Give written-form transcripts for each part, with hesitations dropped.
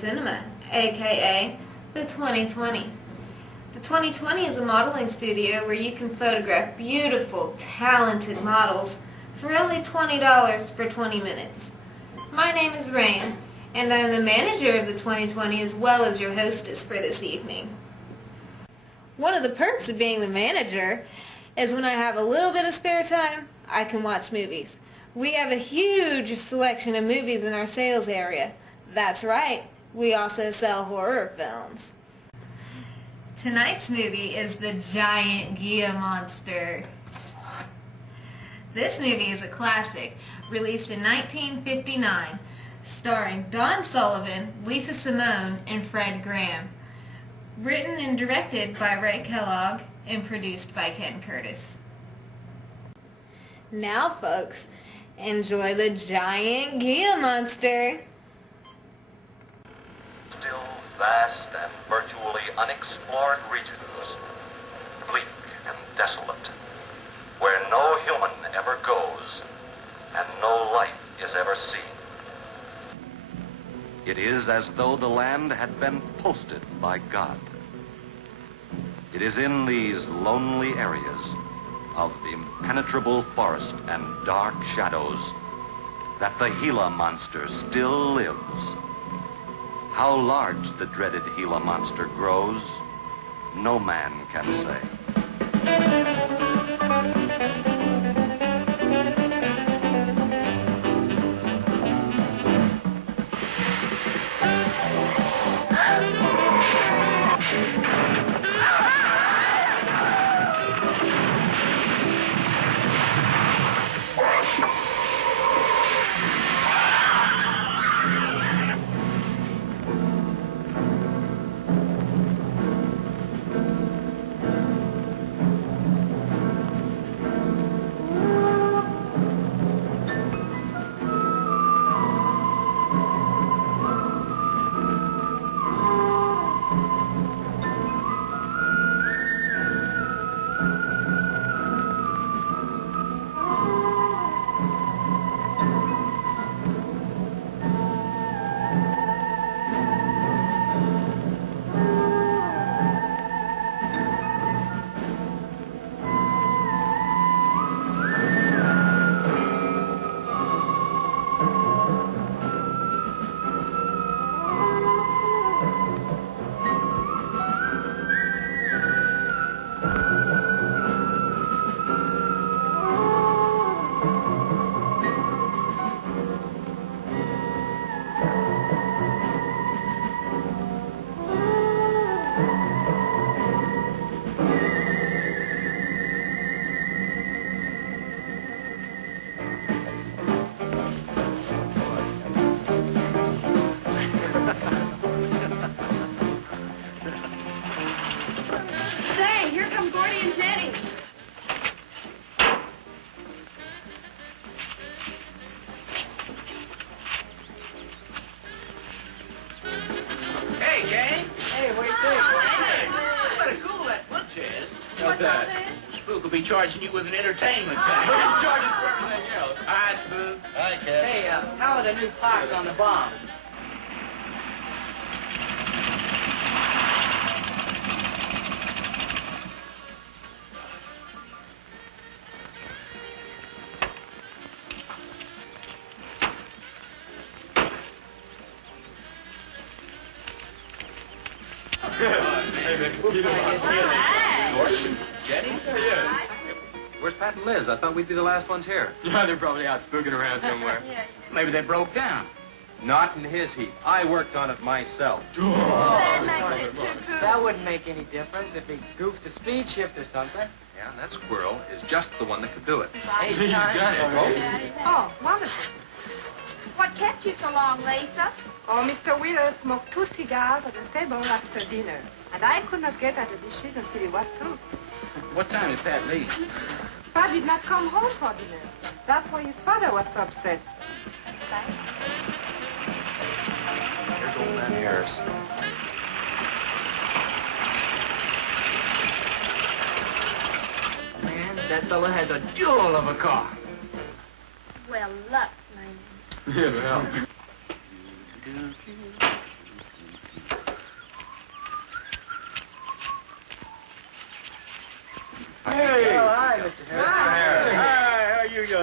Cinema, aka the 2020. The 2020 is a modeling studio where you can photograph beautiful, talented models for only $20 for 20 minutes. My name is Rain, and I'm the manager of the 2020 as well as your hostess for this evening. One of the perks of being the manager is when I have a little bit of spare time, I can watch movies. We have a huge selection of movies in our sales area. That's right, we also sell horror films. Tonight's movie is The Giant Gila Monster. This movie is a classic, released in 1959, starring Don Sullivan, Lisa Simone, and Fred Graham. Written and directed by Ray Kellogg and produced by Ken Curtis. Now folks, enjoy The Giant Gila Monster. Still vast and virtually unexplored regions, bleak and desolate, where no human ever goes and no life is ever seen. It is as though the land had been posted by God. It is in these lonely areas of impenetrable forest and dark shadows that the Gila monster still lives. How large the dreaded Gila monster grows, no man can say. Spook will be charging you with an entertainment tax. We're going to charge us for everything else. Hi, Spook. Hi, Ken. Hey, how are the new clocks on the bomb? Jenny? Yeah. Where's Pat and Liz? I thought we'd be the last ones here. Yeah, they're probably out spooking around somewhere. Maybe they broke down. Not in his heat. I worked on it myself. That wouldn't make any difference if he goofed a speed shift or something. Yeah, that squirrel is just the one that could do it. Hey, You got it. Oh, wonderful. What kept you so long, Lisa? Oh, Mr. Wheeler smoked 2 cigars at the table after dinner, and I could not get at the dishes until he was through. What time did Pat leave? Pa did not come home for dinner. That's why his father was so upset. Here's old man Harris. Man, that fella has a jewel of a car. Well, luck, man. Yeah, well.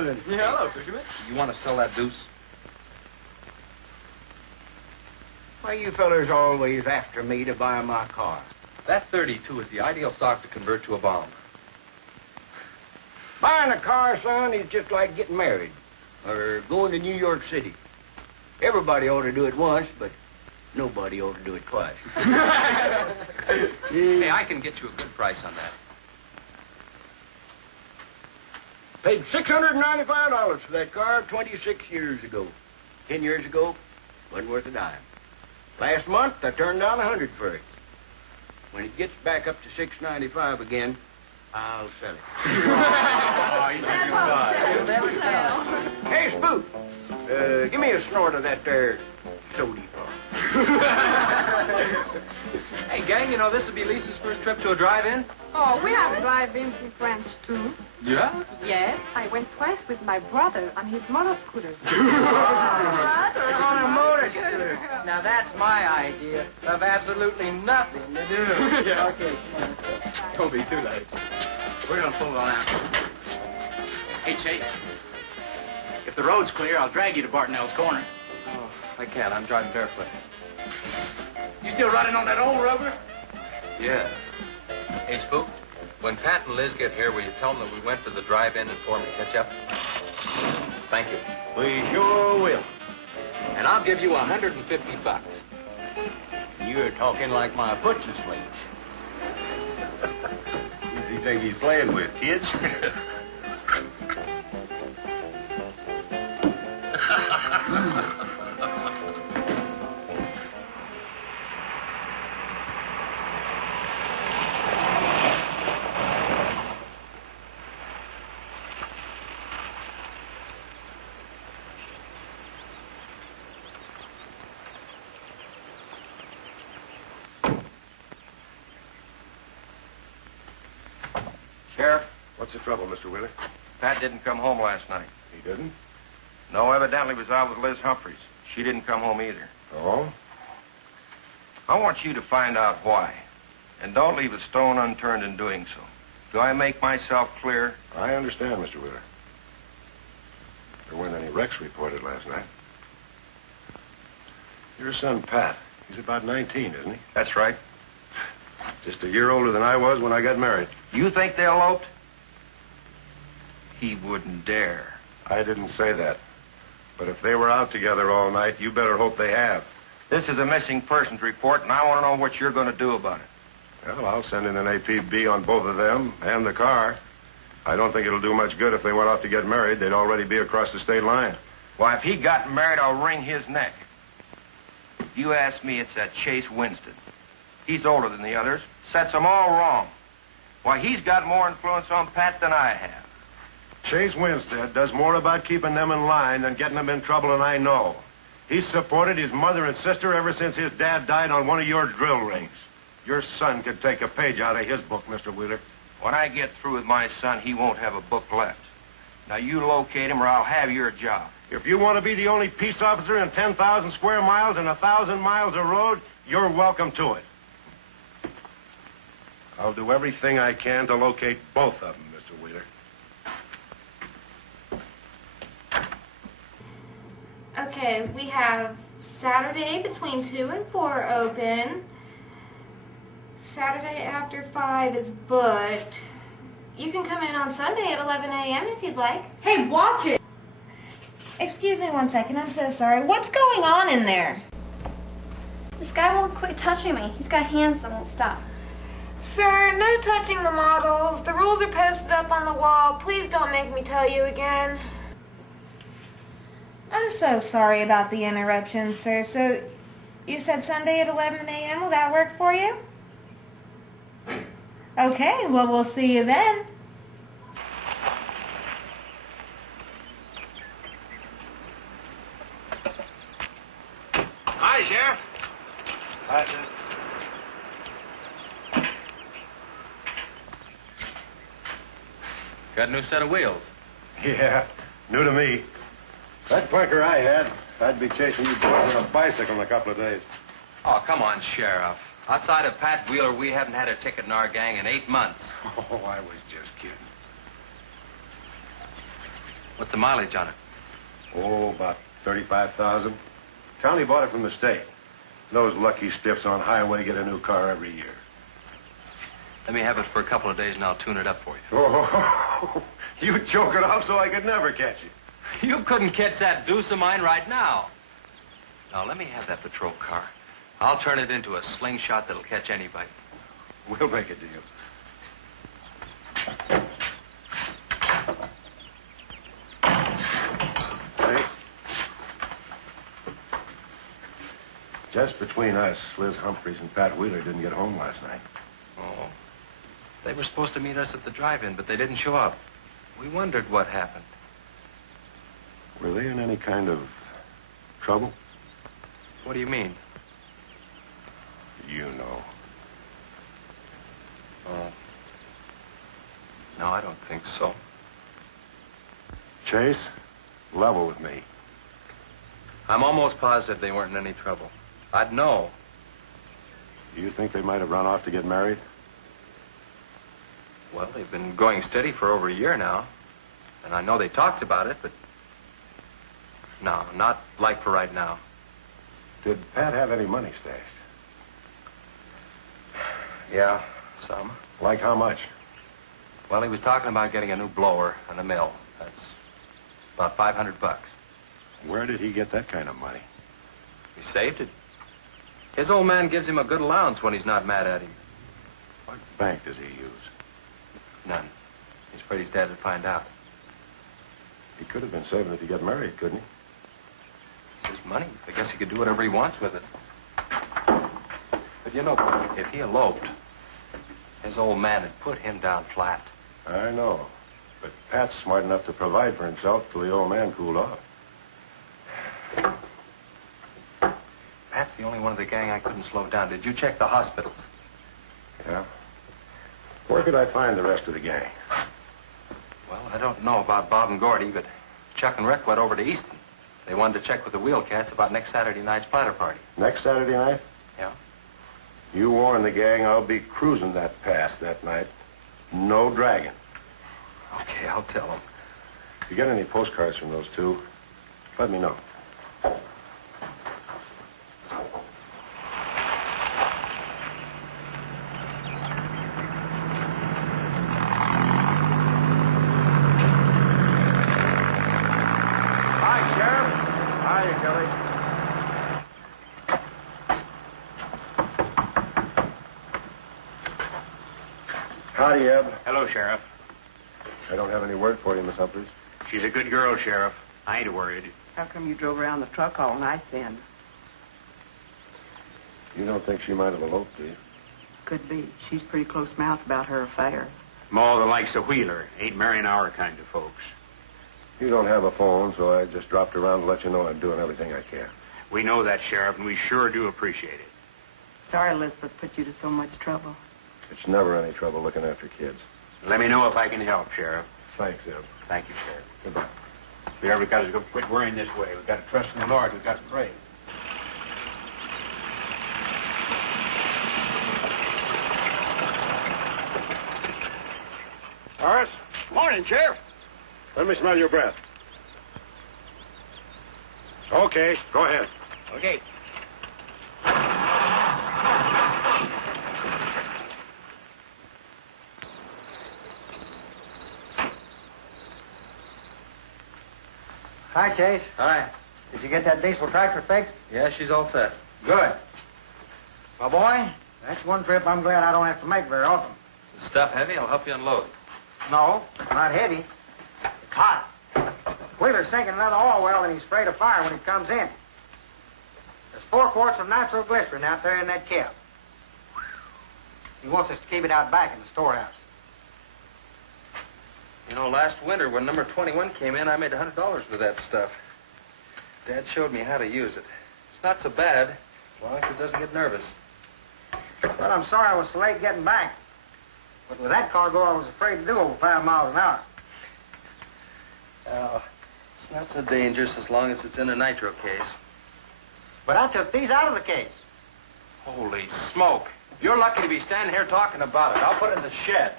morning. Yeah, hello, fisherman. You want to sell that deuce? Why you fellers always after me to buy my car? That 32 is the ideal stock to convert to a bomb. Buying a car, son, is just like getting married or going to New York City. Everybody ought to do it once, but nobody ought to do it twice. Hey, I can get you a good price on that. Paid $695 for that car 26 years ago. 10 years ago, wasn't worth a dime. Last month, I turned down $100 for it. When it gets back up to $695 again, I'll sell it. Oh, you think you're fine. You'll never sell. Hey, Spook, give me a snort of that there sody pop. Hey, gang, you know this would be Lisa's first trip to a drive-in? Oh, we have drive-ins in France, too. Yeah? Yes, I went twice with my brother on his motor scooter. On a motor scooter. Now that's my idea of absolutely nothing to do. Yeah. Okay, come on. Don't be too late. We're gonna pull on out. Hey, Chase. If the road's clear, I'll drag you to Bartonell's corner. Oh, I can't. I'm driving barefoot. You still riding on that old rubber? Yeah. Hey, Spook, when Pat and Liz get here, will you tell them that we went to the drive-in and for them to catch up? Thank you. We sure will. And I'll give you $150. You're talking like my putz slave. Who does he think he's playing with, kids? Sheriff? What's the trouble, Mr. Wheeler? Pat didn't come home last night. He didn't? No, evidently was out with Liz Humphreys. She didn't come home either. Oh? I want you to find out why. And don't leave a stone unturned in doing so. Do I make myself clear? I understand, Mr. Wheeler. There weren't any wrecks reported last night. Your son, Pat, he's about 19, isn't he? That's right. Just a year older than I was when I got married. You think they eloped? He wouldn't dare. I didn't say that. But if they were out together all night, you better hope they have. This is a missing persons report, and I want to know what you're going to do about it. Well, I'll send in an APB on both of them and the car. I don't think it'll do much good if they went out to get married. They'd already be across the state line. Why, if he got married, I'll wring his neck. You ask me, it's that Chase Winston. He's older than the others, sets them all wrong. Why, he's got more influence on Pat than I have. Chase Winstead does more about keeping them in line than getting them in trouble, and I know. He's supported his mother and sister ever since his dad died on one of your drill rigs. Your son could take a page out of his book, Mr. Wheeler. When I get through with my son, he won't have a book left. Now, you locate him or I'll have your job. If you want to be the only peace officer in 10,000 square miles and 1,000 miles of road, you're welcome to it. I'll do everything I can to locate both of them, Mr. Wheeler. Okay, we have Saturday between 2 and 4 open. Saturday after 5 is booked. You can come in on Sunday at 11 a.m. if you'd like. Hey, watch it! Excuse me one second, I'm so sorry. What's going on in there? This guy won't quit touching me. He's got hands that won't stop. Sir, no touching the models. The rules are posted up on the wall. Please don't make me tell you again. I'm so sorry about the interruption, sir. So, you said Sunday at 11 a.m. Will that work for you? Okay, well, we'll see you then. Hi, Sheriff. Hi, sir. Got a new set of wheels. Yeah, new to me. That clunker I had, I'd be chasing you boys on a bicycle in a couple of days. Oh, come on, Sheriff. Outside of Pat Wheeler, we haven't had a ticket in our gang in 8 months. Oh, I was just kidding. What's the mileage on it? Oh, about 35,000. County bought it from the state. Those lucky stiffs on highway get a new car every year. Let me have it for a couple of days and I'll tune it up for you. Oh, you choke it off so I could never catch you. You couldn't catch that deuce of mine right now. Now, let me have that patrol car. I'll turn it into a slingshot that'll catch anybody. We'll make a deal. Hey. Just between us, Liz Humphreys and Pat Wheeler didn't get home last night. Oh. They were supposed to meet us at the drive-in, but they didn't show up. We wondered what happened. Were they in any kind of trouble? What do you mean? You know. Oh. No, I don't think so. Chase, level with me. I'm almost positive they weren't in any trouble. I'd know. Do you think they might have run off to get married? Well, they've been going steady for over a year now. And I know they talked about it, but... No, not like for right now. Did Pat have any money stashed? Yeah, some. Like how much? Well, he was talking about getting a new blower and a mill. That's about $500. Where did he get that kind of money? He saved it. His old man gives him a good allowance when he's not mad at him. What bank does he use? None. He's afraid his dad would find out. He could have been saving it to get married, couldn't he? It's his money. I guess he could do whatever he wants with it. But you know, if he eloped, his old man had put him down flat. I know. But Pat's smart enough to provide for himself till the old man cooled off. Pat's the only one of the gang I couldn't slow down. Did you check the hospitals? Yeah? Where could I find the rest of the gang? Well, I don't know about Bob and Gordy, but Chuck and Rick went over to Easton. They wanted to check with the wheel cats about next Saturday night's platter party. Next Saturday night? Yeah. You warn the gang I'll be cruising that pass that night. No dragging. Okay, I'll tell them. If you get any postcards from those two, let me know. Hi, Sheriff. Hiya, Kelly. Howdy, Eb. Hello, Sheriff. I don't have any word for you, Miss Humphreys. She's a good girl, Sheriff. I ain't worried. How come you drove around the truck all night then? You don't think she might have eloped, do you? Could be. She's pretty close-mouthed about her affairs. More the likes of Wheeler. Ain't marrying our kind of folks. You don't have a phone, so I just dropped around to let you know I'm doing everything I can. We know that, Sheriff, and we sure do appreciate it. Sorry Elizabeth put you to so much trouble. It's never any trouble looking after kids. Let me know if I can help, Sheriff. Thanks, Eb. Thank you, Sheriff. Goodbye. We ever got to quit worrying this way. We've got to trust in the Lord. We've got to pray. Horace? Morning, Sheriff. Let me smell your breath. Okay, go ahead. Okay. Hi, Chase. Hi. Did you get that diesel tractor fixed? Yeah, she's all set. Good. Well, boy, that's one trip I'm glad I don't have to make very often. The stuff heavy? I'll help you unload. No, not heavy. It's hot. Wheeler's sinking another oil well and he's afraid of fire when he comes in. There's 4 quarts of nitroglycerin out there in that cap. He wants us to keep it out back in the storehouse. You know, last winter when number 21 came in, I made $100 with that stuff. Dad showed me how to use it. It's not so bad, as long as it doesn't get nervous. Well, I'm sorry I was so late getting back. But with that cargo, I was afraid to do over 5 miles an hour. It's not so dangerous as long as it's in a nitro case. But I took these out of the case. Holy smoke. You're lucky to be standing here talking about it. I'll put it in the shed.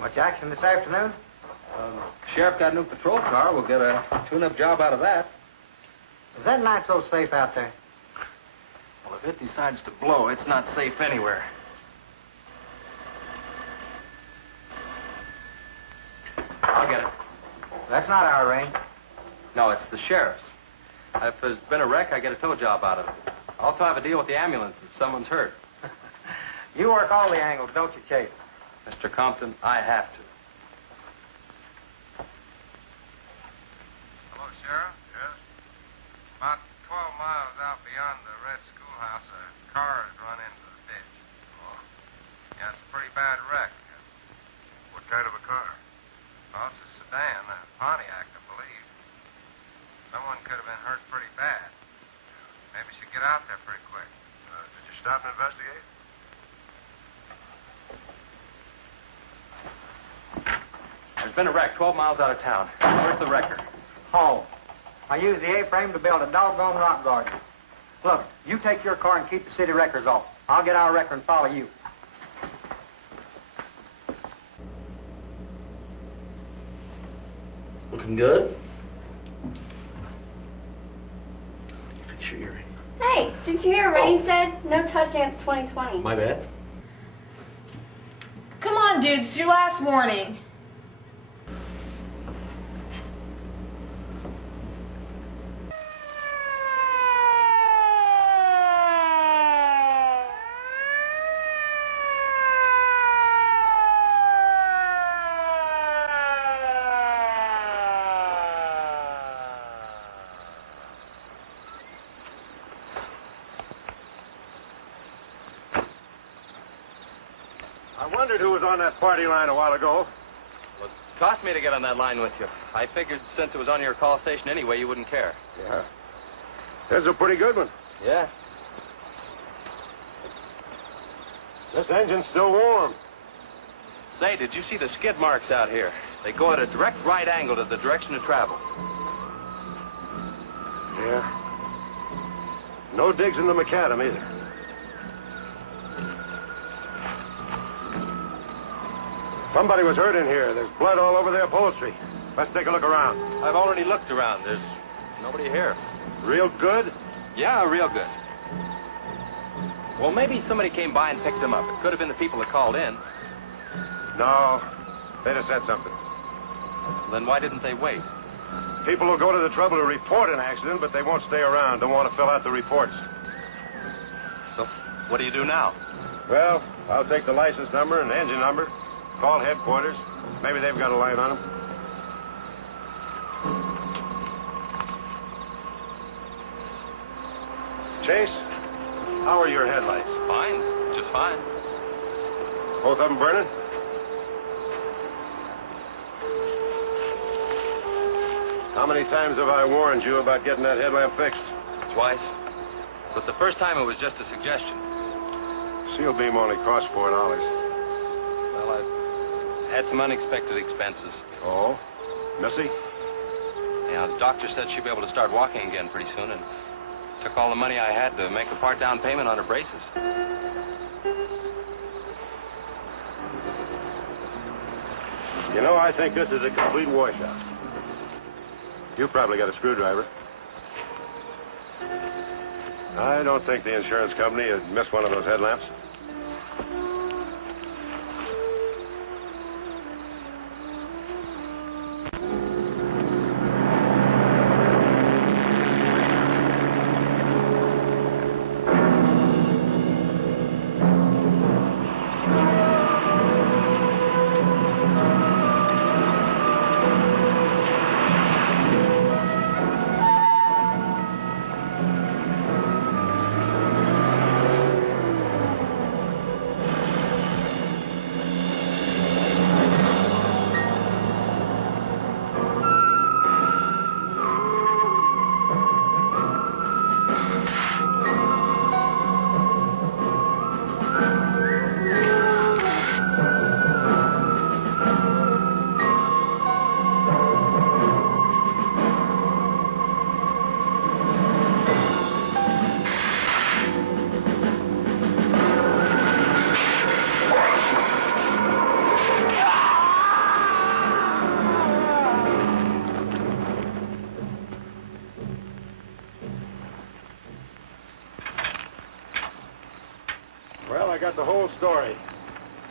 Much action this afternoon? Sheriff got a new patrol car. We'll get a tune-up job out of that. Is that nitro safe out there? Well, if it decides to blow, it's not safe anywhere. I'll get it. That's not our range. No, it's the sheriff's. If there's been a wreck, I get a tow job out of it. I also have a deal with the ambulance if someone's hurt. You work all the angles, don't you, Chase? Mr. Compton, I have to. Hello, Sheriff. Yes? About 12 miles out beyond the red schoolhouse, a car has run into the ditch. Oh? Yeah, it's a pretty bad wreck. What kind of a car? Oh, it's a sedan, a Pontiac, I believe. Someone could have been hurt pretty bad. Maybe you should get out there pretty quick. Did you stop and investigate? There's been a wreck 12 miles out of town. Where's the wrecker? Home. I used the A-frame to build a doggone rock garden. Look, you take your car and keep the city wreckers off. I'll get our wrecker and follow you. Looking good? Fix your earring. Hey, did you hear what Rain said? No touching at the 2020. My bad. Come on, dude, it's your last warning. I wondered who was on that party line a while ago. Well, it cost me to get on that line with you. I figured since it was on your call station anyway, you wouldn't care. Yeah. That's a pretty good one. Yeah? This engine's still warm. Say, did you see the skid marks out here? They go at a direct right angle to the direction of travel. Yeah. No digs in the macadam either. Somebody was hurt in here. There's blood all over the upholstery. Let's take a look around. I've already looked around. There's nobody here. Real good? Yeah, real good. Well, maybe somebody came by and picked them up. It could have been the people that called in. No. They'd have said something. Then why didn't they wait? People will go to the trouble to report an accident, but they won't stay around. Don't want to fill out the reports. So, what do you do now? Well, I'll take the license number and engine number, call headquarters. Maybe they've got a line on them. Chase, how are your headlights? Fine, just fine. Both of them burning? How many times have I warned you about getting that headlamp fixed? Twice. But the first time it was just a suggestion. Seal beam only costs $4. Well, I've had some unexpected expenses. Oh? Missy? Yeah, the doctor said she'd be able to start walking again pretty soon, and took all the money I had to make a part down payment on her braces. You know, I think this is a complete washout. You probably got a screwdriver. I don't think the insurance company would miss one of those headlamps.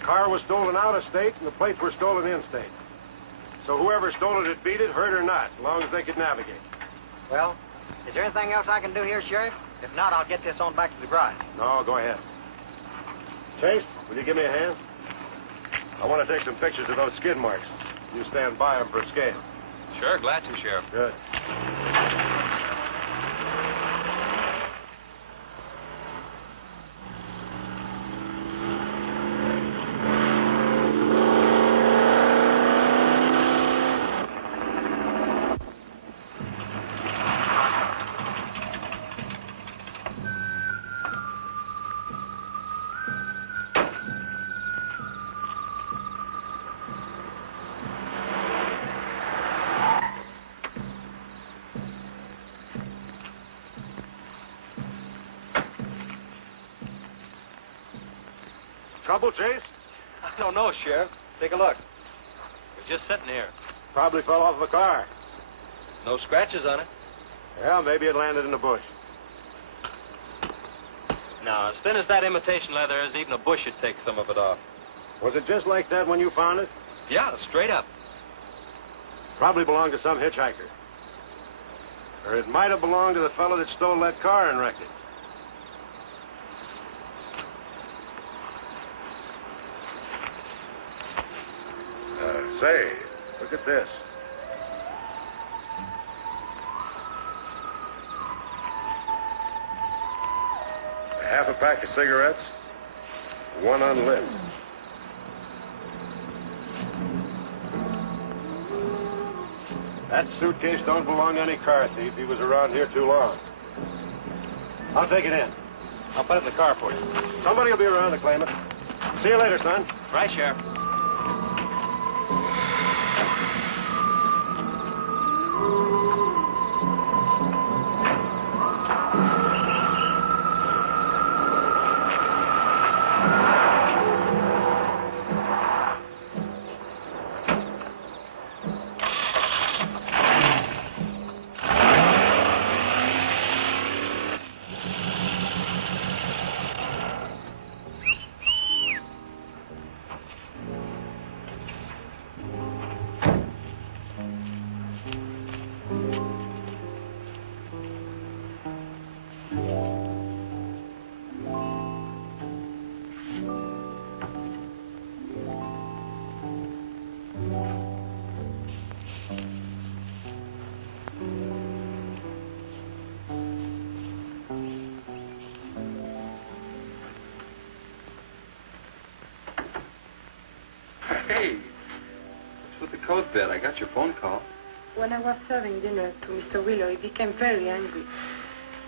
car was stolen out of state and the plates were stolen in state. So whoever stole it had beat it, hurt or not, as long as they could navigate. Well, is there anything else I can do here, Sheriff? If not, I'll get this on back to the garage. No, go ahead. Chase, will you give me a hand? I want to take some pictures of those skid marks. You stand by them for a scale. Sure, glad to, Sheriff. Good. Trouble, Chase? I don't know, Sheriff. Take a look. We're just sitting here. Probably fell off of a car. No scratches on it. Yeah, maybe it landed in the bush. Now, as thin as that imitation leather is, even a bush should take some of it off. Was it just like that when you found it? Yeah, straight up. Probably belonged to some hitchhiker. Or it might have belonged to the fellow that stole that car and wrecked it. Say, look at this. Half a pack of cigarettes, one unlit. That suitcase don't belong to any car thief. He was around here too long. I'll take it in. I'll put it in the car for you. Somebody will be around to claim it. See you later, son. Right, Sheriff. Hey, what's with the coat bed? I got your phone call. When I was serving dinner to Mr. Wheeler, he became very angry.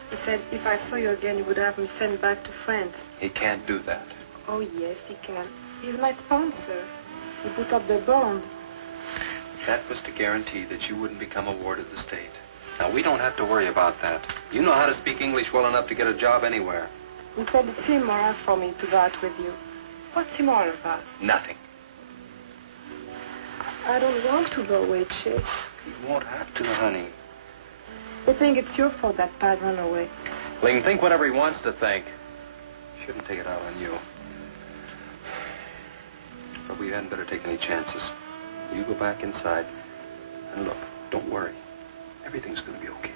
He said if I saw you again, he would have me sent back to France. He can't do that. Oh, yes, he can. He's my sponsor. He put up the bond. That was to guarantee that you wouldn't become a ward of the state. Now, we don't have to worry about that. You know how to speak English well enough to get a job anywhere. He said it's immoral for me to go out with you. What's immoral about? Nothing. I don't want to go away, Chase. You won't have to, honey. I think it's your fault that Pat ran away. Well, he can think whatever he wants to think. Shouldn't take it out on you. But we hadn't better take any chances. You go back inside. And look, don't worry. Everything's going to be okay.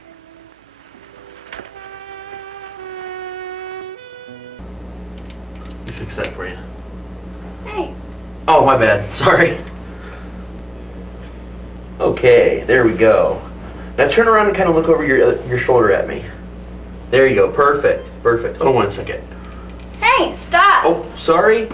Let me fix that for you. Hey. Oh, my bad. Sorry. Okay, there we go. Now turn around and kind of look over your shoulder at me. There you go. Perfect. Perfect. Hold on 1 second. Hey, stop! Oh, sorry.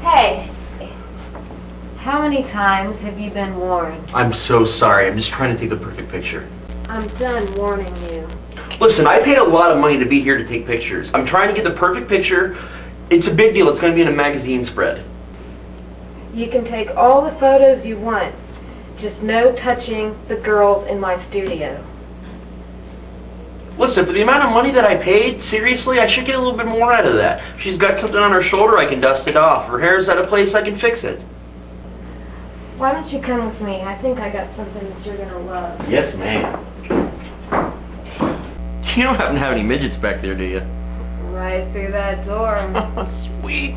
Hey, how many times have you been warned? I'm so sorry. I'm just trying to take the perfect picture. I'm done warning you. Listen, I paid a lot of money to be here to take pictures. I'm trying to get the perfect picture. It's a big deal. It's going to be in a magazine spread. You can take all the photos you want, just no touching the girls in my studio. Listen, for the amount of money that I paid, seriously, I should get a little bit more out of that. If she's got something on her shoulder, I can dust it off. Her hair's out of place, I can fix it. Why don't you come with me? I think I got something that you're gonna love. Yes, ma'am. You don't happen to have any midgets back there, do you? Right through that door. Sweet.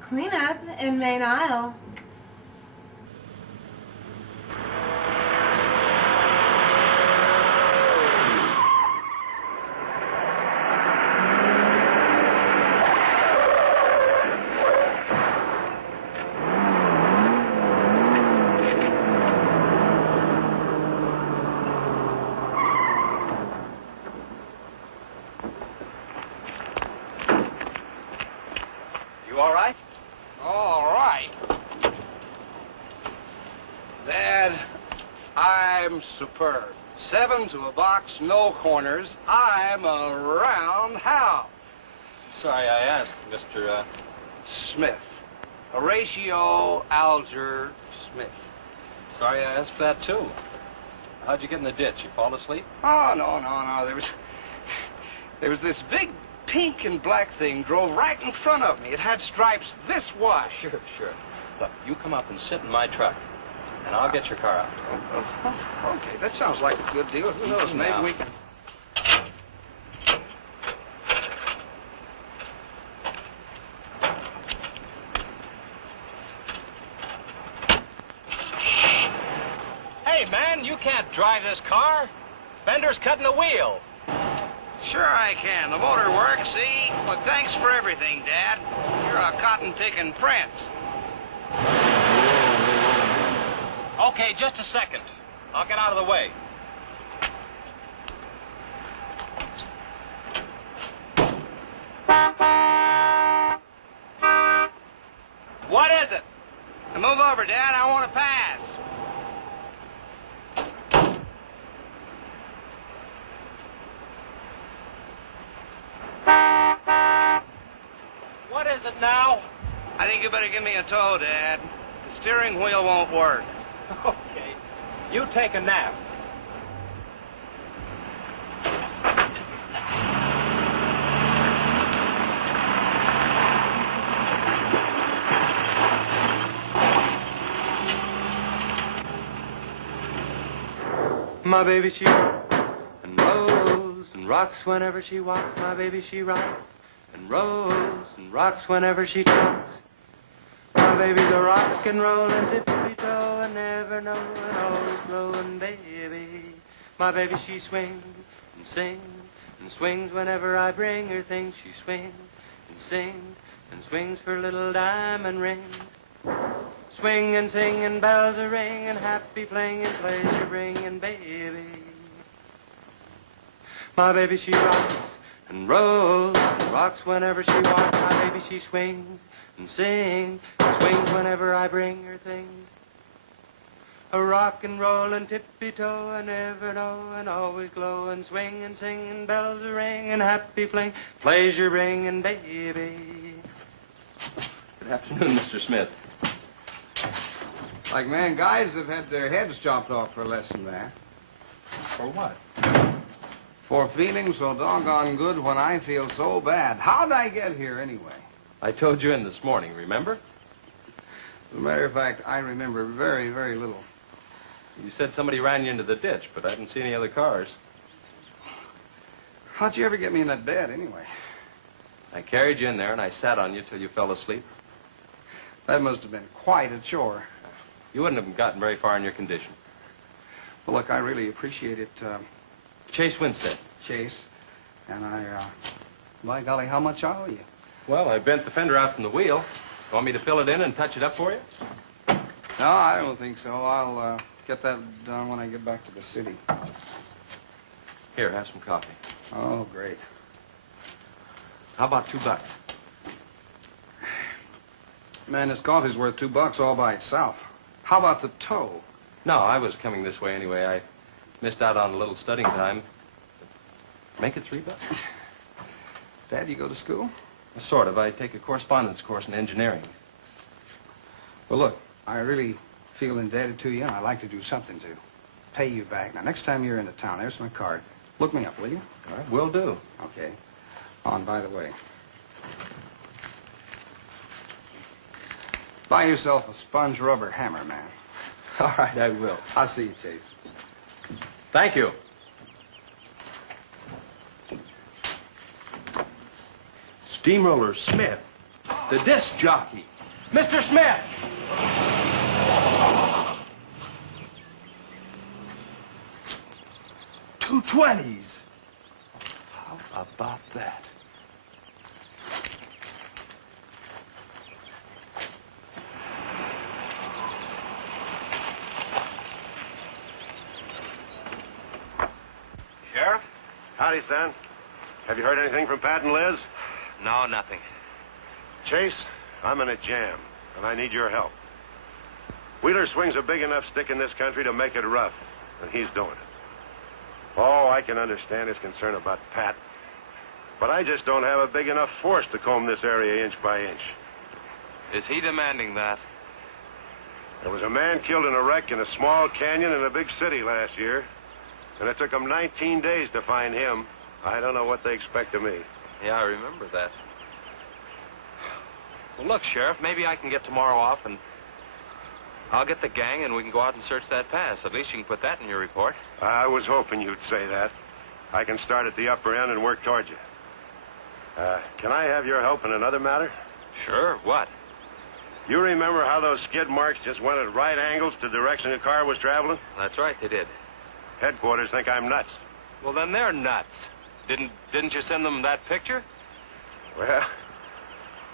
Clean up in main aisle. You all right? All right. Dad, I'm superb. 7 to a box, no corners. I'm a roundhouse. Sorry I asked, Mr. Smith. Horatio Alger Smith. Sorry I asked that, too. How'd you get in the ditch? You fall asleep? Oh, no. There was this big pink and black thing drove right in front of me. It had stripes this wide. Sure. Look, you come up and sit in my truck, and I'll get your car out. Okay, that sounds like a good deal. Who knows, maybe we can... Hey, man, you can't drive this car. Bender's cutting the wheel. Sure I can. The motor works, see? Well, thanks for everything, Dad. You're a cotton-picking prince. Okay, just a second. I'll get out of the way. What is it? Now move over, Dad. I want to pass. What is it now? I think you better give me a tow, Dad. The steering wheel won't work. Okay. You take a nap. My baby, she rocks and rolls and rocks whenever she walks. My baby, she rocks and rolls and rocks whenever she talks. My baby's a rock and rollin' tippy-toe and never know and always blowin' baby. My baby, she swings and sings and swings whenever I bring her things. She swings and sings and swings for little diamond rings. Swing and sing and bells a ring and happy fling and pleasure bringing baby. My baby, she rocks and rolls and rocks whenever she walks. My baby, she swings and sings and swings whenever I bring her things. A rock and roll and tippy-toe and ever know and always glow and swing and sing and bells a ring and happy fling, pleasure bringing baby. Good afternoon, Mr. Smith. Like, man, guys have had their heads chopped off for a lesson there. For what? For feeling so doggone good when I feel so bad. How'd I get here anyway? I told you in this morning, remember? As a matter of fact, I remember very, very little. You said somebody ran you into the ditch, but I didn't see any other cars. How'd you ever get me in that bed anyway? I carried you in there and I sat on you till you fell asleep. That must have been quite a chore. You wouldn't have gotten very far in your condition. Well, look, I really appreciate it, Chase Winstead. Chase. And by golly, how much I owe you? Well, I bent the fender out from the wheel. Want me to fill it in and touch it up for you? No, I don't think so. I'll get that done when I get back to the city. Here, have some coffee. Oh, great. How about $2? Man, this coffee's worth $2 all by itself. How about the tow? No, I was coming this way anyway. I missed out on a little studying time. Make it $3. Dad, you go to school? Sort of. I take a correspondence course in engineering. Well, look, I really feel indebted to you, and I'd like to do something to pay you back. Now, next time you're into town, there's my card. Look me up, will you? All right, will do. Okay. Oh, and by the way, buy yourself a sponge rubber hammer, man. All right, I will. I'll see you, Chase. Thank you. Steamroller Smith, the disc jockey. Mr. Smith! $2.20s. How about that? Sheriff? Howdy, son. Have you heard anything from Pat and Liz? No, nothing. Chase, I'm in a jam, and I need your help. Wheeler swings a big enough stick in this country to make it rough, and he's doing it. Oh, I can understand his concern about Pat, but I just don't have a big enough force to comb this area inch by inch. Is he demanding that? There was a man killed in a wreck in a small canyon in a big city last year, and it took them 19 days to find him. I don't know what they expect of me. Yeah, I remember that. Well, look, Sheriff, maybe I can get tomorrow off and I'll get the gang and we can go out and search that pass. At least you can put that in your report. I was hoping you'd say that. I can start at the upper end and work towards you. Can I have your help in another matter? Sure, what? You remember how those skid marks just went at right angles to the direction the car was traveling? That's right, they did. Headquarters think I'm nuts. Well, then they're nuts. Didn't you send them that picture? Well,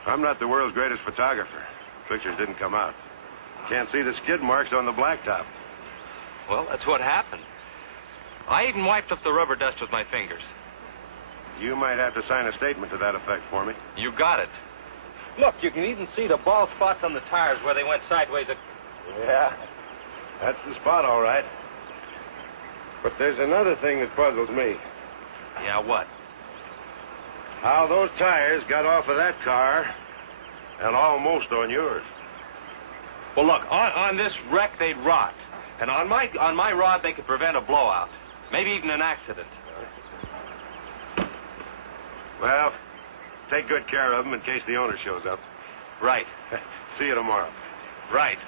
I'm not the world's greatest photographer. The pictures didn't come out. Can't see the skid marks on the blacktop. Well, that's what happened. I even wiped up the rubber dust with my fingers. You might have to sign a statement to that effect for me. You got it. Look, you can even see the bald spots on the tires where they went sideways. Yeah, that's the spot, all right. But there's another thing that puzzles me. Yeah, what? How those tires got off of that car and almost on yours. Well, look, on this wreck, they'd rot. And on my rod, they could prevent a blowout. Maybe even an accident. Well, take good care of them in case the owner shows up. Right. See you tomorrow. Right.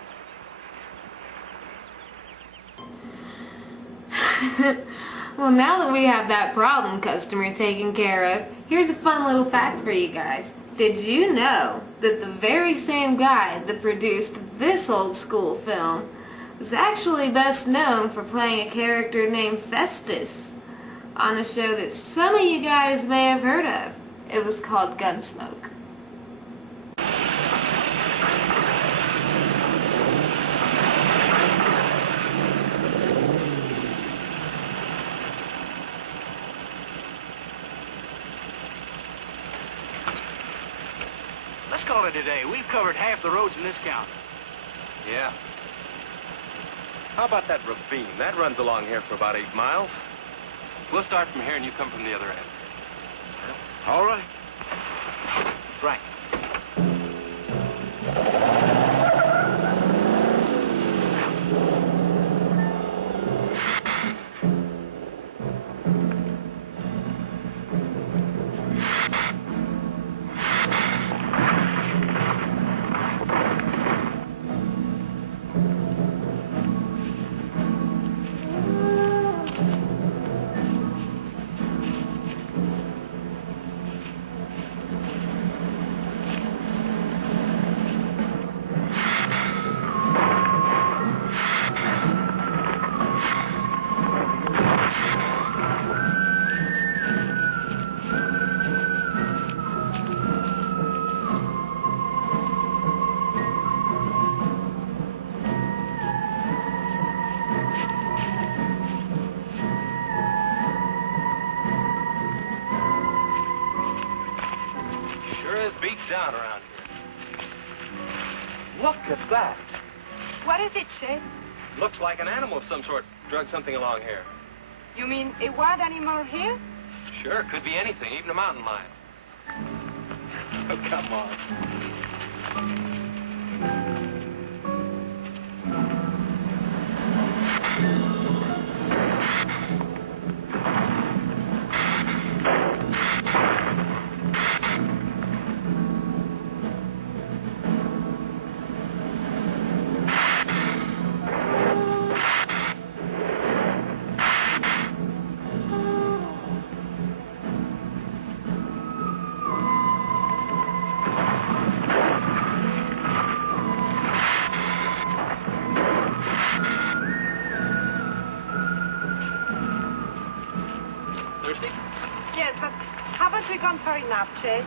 Well, now that we have that problem customer taken care of, here's a fun little fact for you guys. Did you know that the very same guy that produced this old school film was actually best known for playing a character named Festus on a show that some of you guys may have heard of? It was called Gunsmoke. Let's call it a day. We've covered half the roads in this county. Yeah. How about that ravine? That runs along here for about 8 miles. We'll start from here and you come from the other end. All right. Right. Beats down around here. Look at that. What is it, Shay? Looks like an animal of some sort drug something along here. You mean a wild animal here? Sure, could be anything, even a mountain lion. Oh, come on. Don't hurry now, Chase.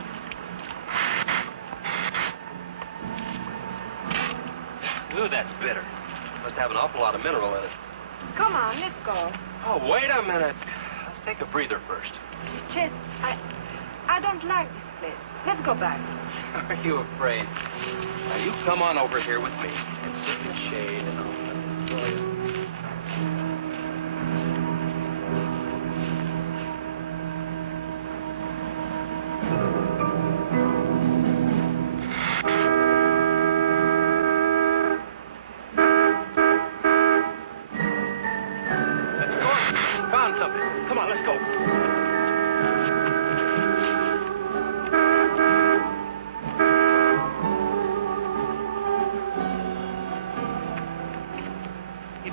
Ooh, that's bitter. Must have an awful lot of mineral in it. Come on, let's go. Oh, wait a minute. Let's take a breather first. Chase, I don't like this place. Let's go back. Are you afraid? Now, you come on over here with me and sit in the shade and I'll enjoy it.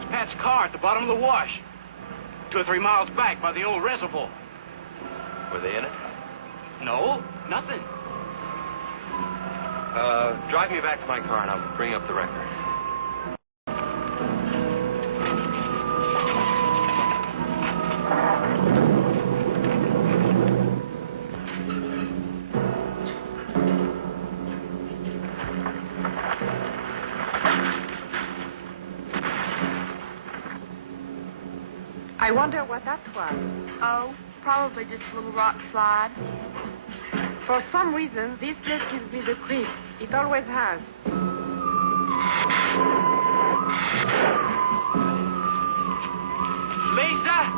Pat's car at the bottom of the wash. 2 or 3 miles back by the old reservoir. Were they in it? No, nothing. Drive me back to my car and I'll bring up the record. I wonder what that was. Oh, probably just a little rock slide. For some reason, this place gives me the creeps. It always has. Lisa,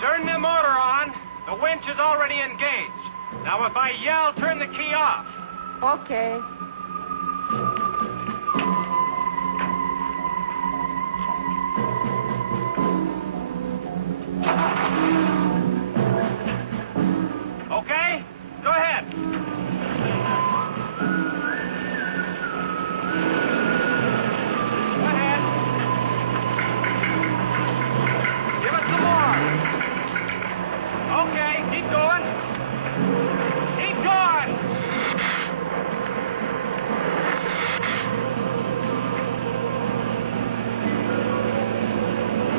turn the motor on. The winch is already engaged. Now, if I yell, turn the key off. Okay. Okay? Go ahead. Go ahead. Give it some more. Okay, keep going. Keep going.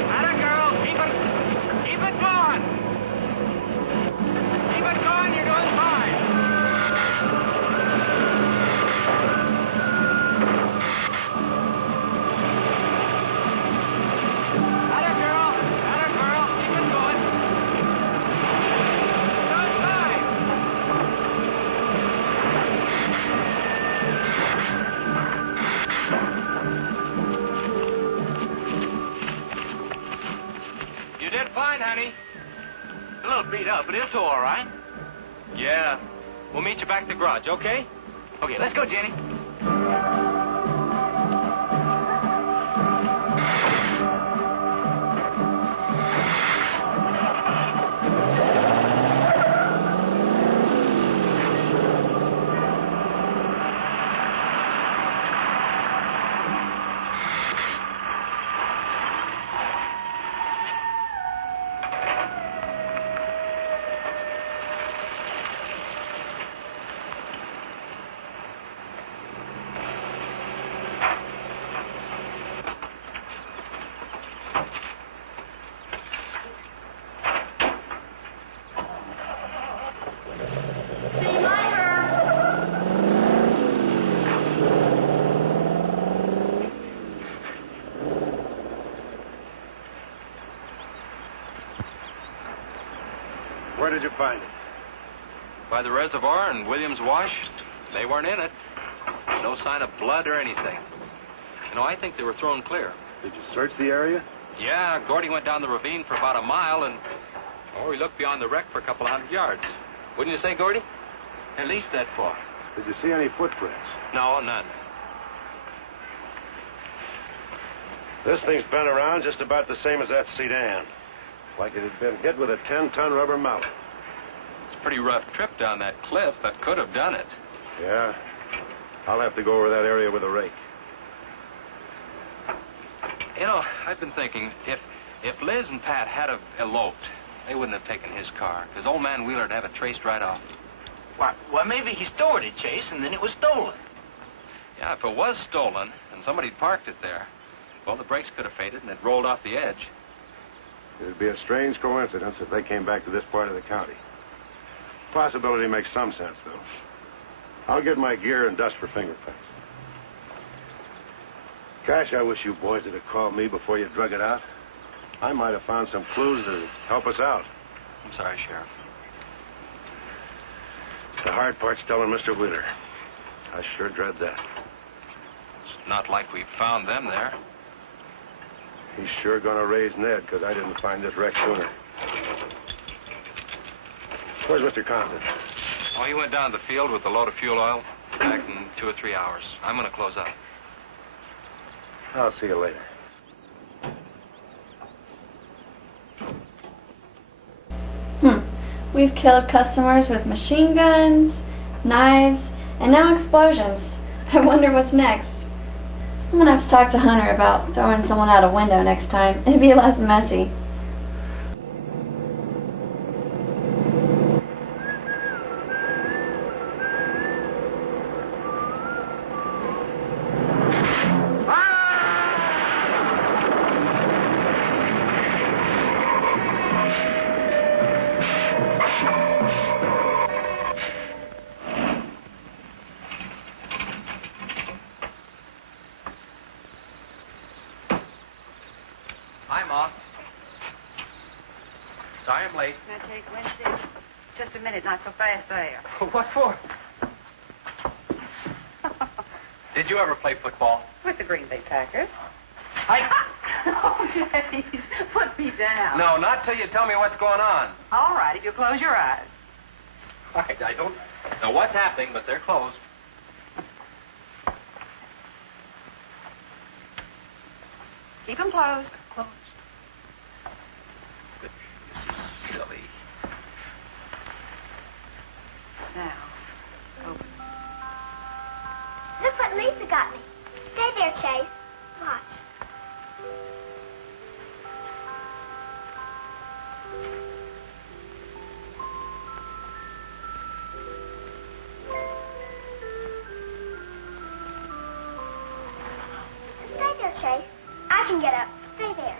Atta girl, keep it going. Keep it going, you're doing fine. Atta girl, keep it going. You're doing fine. You did fine, honey. A little beat up, but it's all right. Yeah. We'll meet you back at the garage, okay? Okay, let's go, Jenny. See you later. Where did you find it? By the reservoir and Williams Wash. They weren't in it. No sign of blood or anything. You know, I think they were thrown clear. Did you search the area? Yeah, Gordy went down the ravine for about a mile and... Oh, we looked beyond the wreck for a couple of 100 yards. Wouldn't you say, Gordy? At least that far. Did you see any footprints? No, none. This thing's been around just about the same as that sedan. Like it had been hit with a 10-ton rubber mallet. It's a pretty rough trip down that cliff, but could have done it. Yeah. I'll have to go over that area with a rake. You know, I've been thinking, if Liz and Pat had have eloped, they wouldn't have taken his car, because old man Wheeler'd have it traced right off. Well, maybe he stored it, Chase, and then it was stolen. Yeah, if it was stolen, and somebody parked it there, well, the brakes could have faded and it rolled off the edge. It'd be a strange coincidence if they came back to this part of the county. Possibility makes some sense, though. I'll get my gear and dust for fingerprints. Gosh, I wish you boys would have called me before you drug it out. I might have found some clues to help us out. I'm sorry, Sheriff. The hard part's telling Mr. Wheeler. I sure dread that. It's not like we found them there. He's sure gonna raise Ned, because I didn't find this wreck sooner. Where's Mr. Compton? Oh, he went down to the field with a load of fuel oil. Back in 2 or 3 hours. I'm gonna close up. I'll see you later. We've killed customers with machine guns, knives, and now explosions. I wonder what's next. I'm gonna have to talk to Hunter about throwing someone out a window next time. It'd be less messy. Hi, Mom. Sorry I'm late. That takes Wednesday. Just a minute, not so fast there. What for? Did you ever play football? With the Green Bay Packers. I... Oh, please, put me down. No, not till you tell me what's going on. All right, if you close your eyes. I don't know what's happening, but they're closed. Keep them closed. Closed. This is silly. Now, open. Look what Lisa got me. Stay there, Chase. Watch. Stay there, Chase. I can get up. Stay there.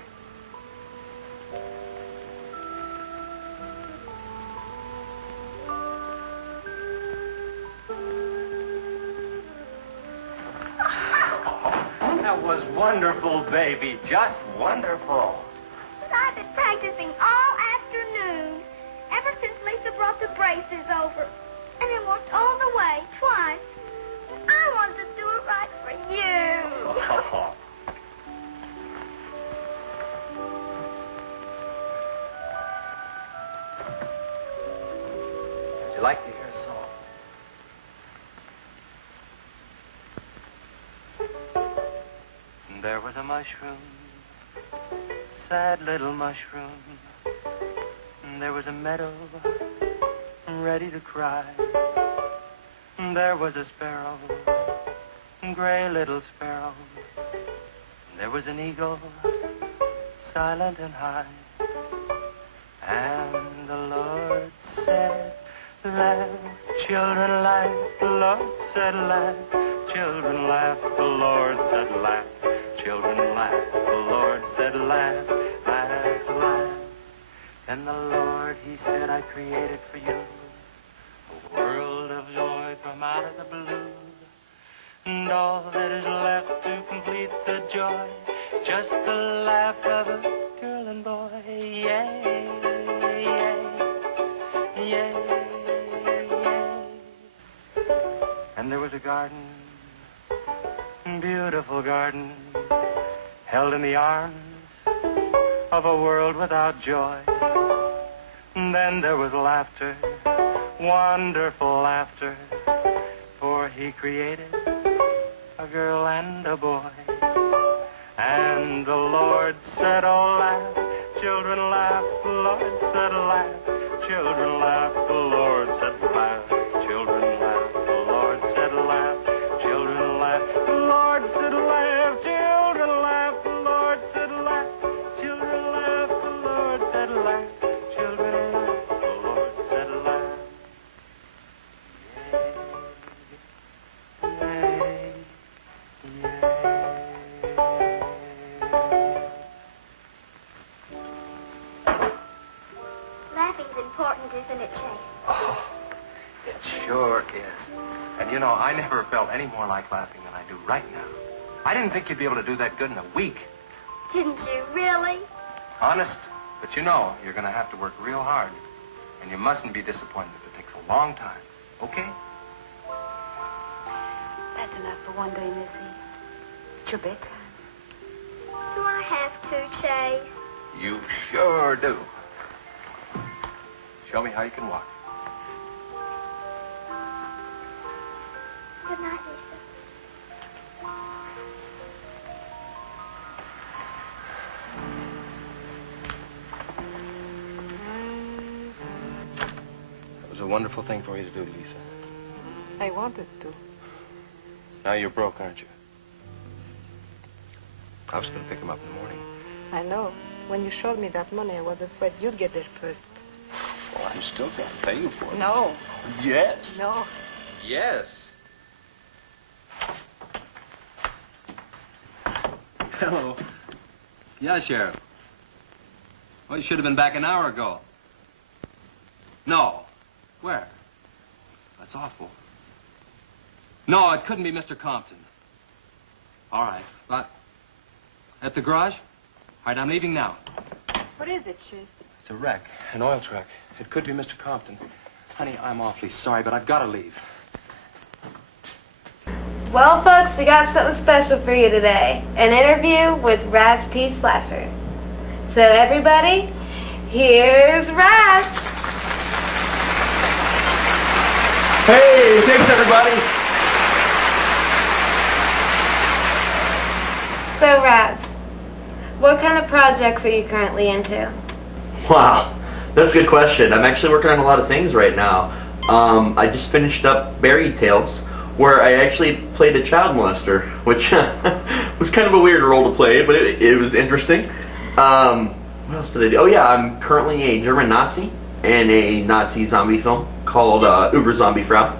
That was wonderful, baby. Just wonderful. But I've been practicing all afternoon, ever since Lisa brought the braces over. And it worked all the way, twice. I wanted to do it right for you. Would you like to hear a song? There was a mushroom, sad little mushroom. There was a meadow, ready to cry. There was a sparrow, gray little sparrow. There was an eagle, silent and high. And the Lord said, laugh, children laugh. The Lord said, laugh, children laugh. The Lord said, laugh. Children laugh, the Lord said laugh, laugh, laugh. And the Lord, he said, I created for you a world of joy from out of the blue. And all that is left to complete the joy, just the laugh of a girl and boy. Yay, yay, yay, yay. And there was a garden, beautiful garden, held in the arms of a world without joy. And then there was laughter, wonderful laughter, for he created a girl and a boy. And the Lord said, oh, laugh, children laugh. The Lord said, laugh, children laugh. The Lord said, laugh, children laugh. The Lord said, laugh, children laugh. The Lord said, laugh, children laugh. The Lord said, laugh, children laugh. The Lord said, laugh, children laugh. The Lord said, laugh. Yay, yay, yay. Laughing's important, isn't it, Chase? Oh, sure is. And you know, I never felt any more like laughing than I do right now. I didn't think you'd be able to do that good in a week. Didn't you really? Honest. But you know, you're going to have to work real hard. And you mustn't be disappointed if it takes a long time. Okay? That's enough for one day, Missy. It's your bedtime. Do I have to, Chase? You sure do. Show me how you can walk. Good night, Lisa. It was a wonderful thing for you to do, Lisa. I wanted to. Now you're broke, aren't you? I was going to pick him up in the morning. I know. When you showed me that money, I was afraid you'd get there first. Well, I'm still going to pay you for it. No. Yes. No. Yes. Hello. Yeah, Sheriff. Well, you should have been back an hour ago. No. Where? That's awful. No, it couldn't be Mr. Compton. All right. But at the garage? All right, I'm leaving now. What is it, Chase? It's a wreck, an oil truck. It could be Mr. Compton. Honey, I'm awfully sorry, but I've got to leave. Well, folks, we got something special for you today. An interview with Razzle Slasher. So, everybody, here's Raz. Hey, thanks everybody. So, Raz, what kind of projects are you currently into? Wow, that's a good question. I'm actually working on a lot of things right now. I just finished up Fairy Tales, where I actually played a child molester, which was kind of a weird role to play, but it was interesting. What else did I do? Oh yeah, I'm currently a German Nazi in a Nazi zombie film called Uber Zombie Frau.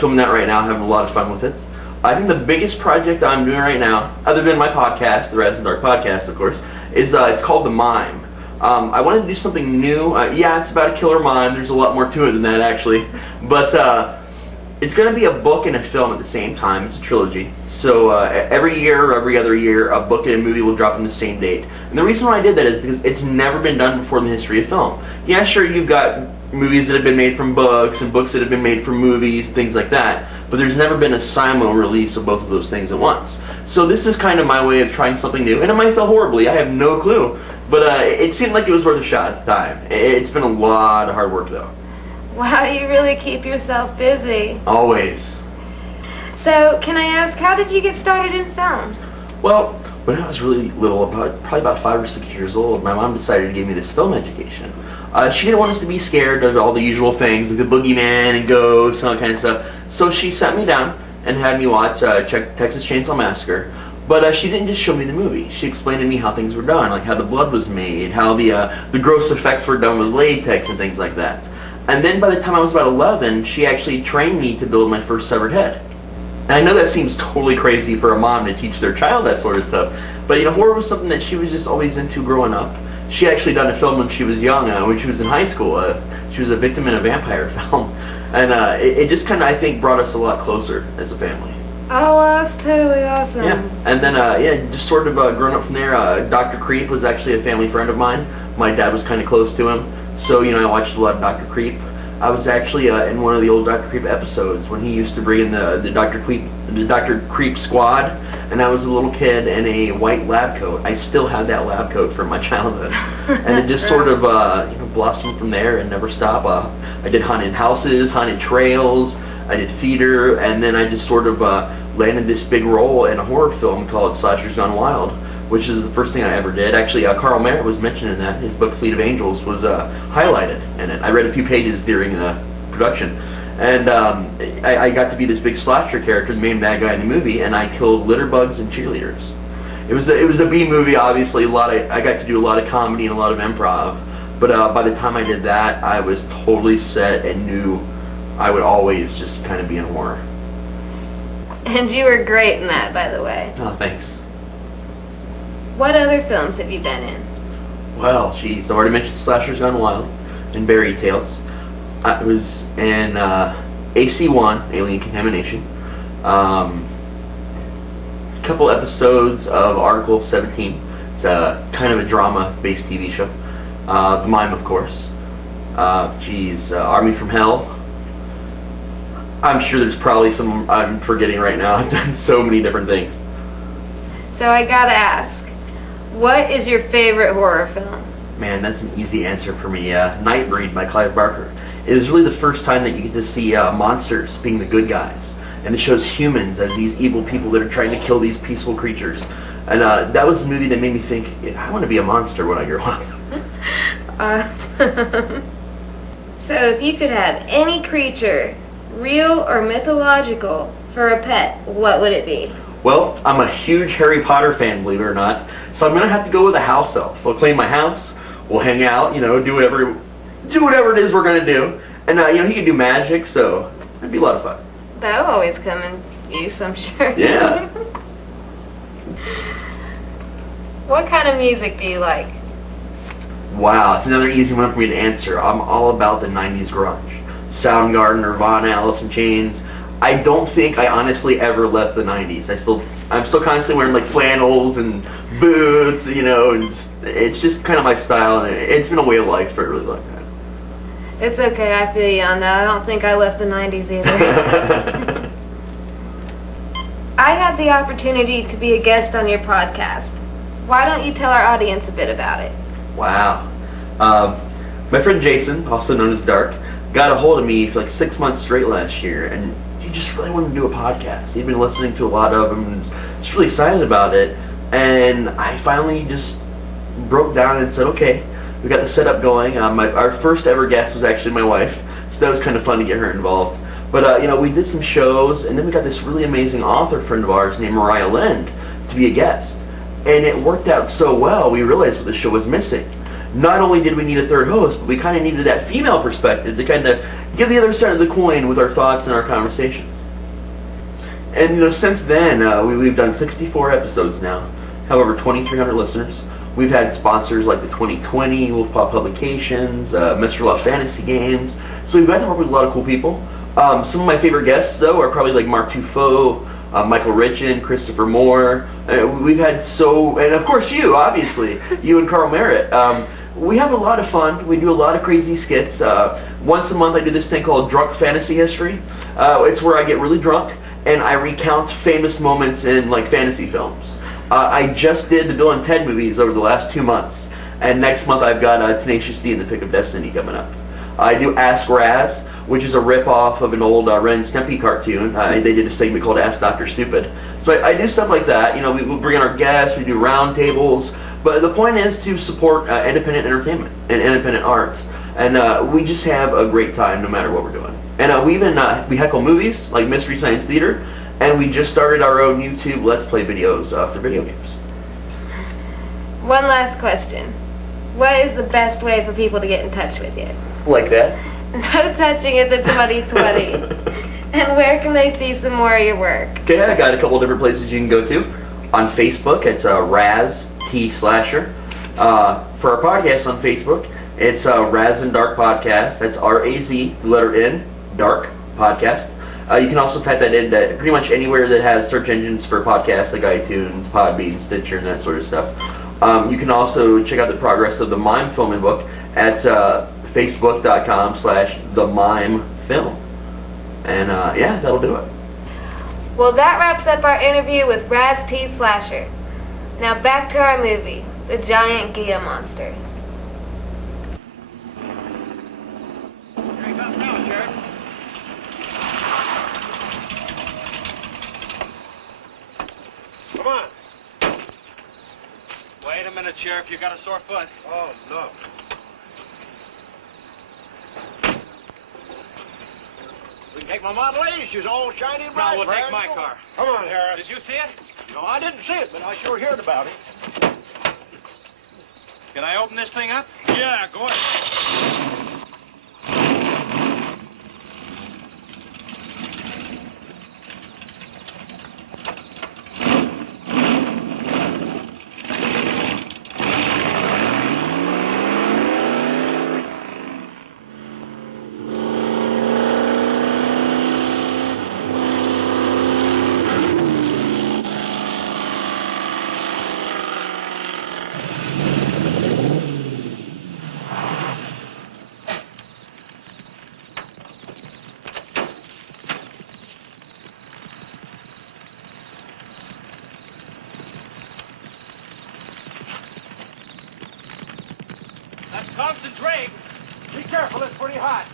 Filming that right now, having a lot of fun with it. I think the biggest project I'm doing right now, other than my podcast, the Razzle Dark podcast, of course, is it's called The Mime. I wanted to do something new. Yeah, it's about a killer mime. There's a lot more to it than that, actually. But it's going to be a book and a film at the same time. It's a trilogy. So every year or every other year, a book and a movie will drop on the same date. And the reason why I did that is because it's never been done before in the history of film. Yeah, sure, you've got movies that have been made from books and books that have been made from movies, things like that. But there's never been a simul release of both of those things at once. So this is kind of my way of trying something new. And it might fail horribly. I have no clue. But it seemed like it was worth a shot at the time. It's been a lot of hard work, though. Wow, you really keep yourself busy. Always. So, can I ask, how did you get started in film? Well, when I was really little, probably about 5 or 6 years old, my mom decided to give me this film education. She didn't want us to be scared of all the usual things, like the boogeyman and ghosts and all that kind of stuff. So she sat me down and had me watch Texas Chainsaw Massacre. But she didn't just show me the movie. She explained to me how things were done, like how the blood was made, how the gross effects were done with latex and things like that. And then by the time I was about 11, she actually trained me to build my first severed head. And I know that seems totally crazy for a mom to teach their child that sort of stuff. But you know, horror was something that she was just always into growing up. She actually done a film when she was young, when she was in high school. She was a victim in a vampire film. And it just kind of, I think, brought us a lot closer as a family. Oh, well, that's totally awesome. Yeah, and then, yeah, just sort of growing up from there. Dr. Creep was actually a family friend of mine. My dad was kind of close to him. So, you know, I watched a lot of Dr. Creep. I was actually in one of the old Dr. Creep episodes when he used to bring in the Dr. Creep squad, and I was a little kid in a white lab coat. I still have that lab coat from my childhood, and it just sort of you know, blossomed from there and never stopped. I did haunted houses, haunted trails, I did theater, and then I just sort of landed this big role in a horror film called Slashers Gone Wild, which is the first thing I ever did. Actually, Carl Merritt was mentioned in that. His book, Fleet of Angels, was highlighted in it. I read a few pages during the production. And I got to be this big slasher character, the main bad guy in the movie, and I killed litter bugs and cheerleaders. It was a B movie, obviously. I got to do a lot of comedy and a lot of improv. But by the time I did that, I was totally set and knew I would always just kind of be in horror. And you were great in that, by the way. Oh, thanks. What other films have you been in? Well, geez, I've already mentioned Slashers Gone Wild and Fairy Tales. I was in AC-1, Alien Contamination. Couple episodes of Article 17. It's kind of a drama-based TV show. The Mime, of course. Army from Hell. I'm sure there's probably some I'm forgetting right now. I've done so many different things. So I gotta ask, what is your favorite horror film? Man, that's an easy answer for me. Nightbreed by Clive Barker. It is really the first time that you get to see monsters being the good guys. And it shows humans as these evil people that are trying to kill these peaceful creatures. And that was the movie that made me think, I want to be a monster when I grow up. So if you could have any creature, real or mythological, for a pet, what would it be? Well, I'm a huge Harry Potter fan, believe it or not. So I'm going to have to go with a house elf. We'll clean my house, we'll hang out, do whatever it is we're going to do. And, he can do magic, so it'd be a lot of fun. That'll always come in use, I'm sure. Yeah. What kind of music do you like? Wow, it's another easy one for me to answer. I'm all about the 90s grunge. Soundgarden, Nirvana, Alice in Chains. I don't think I honestly ever left the 90s. I'm still constantly wearing like flannels and boots, and it's just kind of my style, and it's been a way of life for a really long time. It's okay, I feel you on that. I don't think I left the 90s either. I had the opportunity to be a guest on your podcast. Why don't you tell our audience a bit about it? Wow. My friend Jason, also known as Dark, got a hold of me for like 6 months straight last year, and he just really wanted to do a podcast. He'd been listening to a lot of them and was just really excited about it. And I finally just broke down and said, okay, we got the setup going. Our first ever guest was actually my wife, so that was kind of fun to get her involved. But, we did some shows, and then we got this really amazing author friend of ours named Mariah Lind to be a guest. And it worked out so well, we realized what the show was missing. Not only did we need a third host, but we kind of needed that female perspective to kind of give the other side of the coin with our thoughts and our conversations. And, since then, we've done 64 episodes now, have over 2,300 listeners. We've had sponsors like the 2020, Wolfpaw Publications, Mr. Love Fantasy Games. So we've got to work with a lot of cool people. Some of my favorite guests, though, are probably like Mark Tufo, Michael Richin, Christopher Moore. We've had and of course you, obviously, you and Carl Merritt. We have a lot of fun. We do a lot of crazy skits. Once a month I do this thing called Drunk Fantasy History. It's where I get really drunk and I recount famous moments in like fantasy films. I just did the Bill and Ted movies over the last 2 months. And next month I've got Tenacious D and the Pick of Destiny coming up. I do Ask Raz, which is a rip-off of an old Ren and Stimpy cartoon. They did a segment called Ask Dr. Stupid. So I do stuff like that. We bring in our guests, we do round tables. But the point is to support independent entertainment and independent art. And we just have a great time no matter what we're doing. And we heckle movies like Mystery Science Theater. And we just started our own YouTube Let's Play videos for video games. One last question. What is the best way for people to get in touch with you? Like that? No touching at the 2020. And where can they see some more of your work? Okay, I got a couple different places you can go to. On Facebook, it's Razzle Slasher. For our podcast on Facebook, it's Raz and Dark Podcast. That's R-A-Z, the letter N, Dark Podcast. You can also type that in pretty much anywhere that has search engines for podcasts like iTunes, Podbean, Stitcher, and that sort of stuff. You can also check out the progress of the Mime Filming Book at facebook.com/themimefilm. And yeah, that'll do it. Well, that wraps up our interview with Razzle Slasher. Now back to our movie, The Giant Gila Monster. Here he comes now, Sheriff. Come on. Wait a minute, Sheriff. You got a sore foot. Oh, no. We can take my Model A. She's all shiny and bright. No, we'll take Brad. my car. Come on, Harris. Did you see it? No, I didn't see it, but I sure heard about it. Can I open this thing up? Yeah, go ahead. Concentrate. Be careful, it's pretty hot.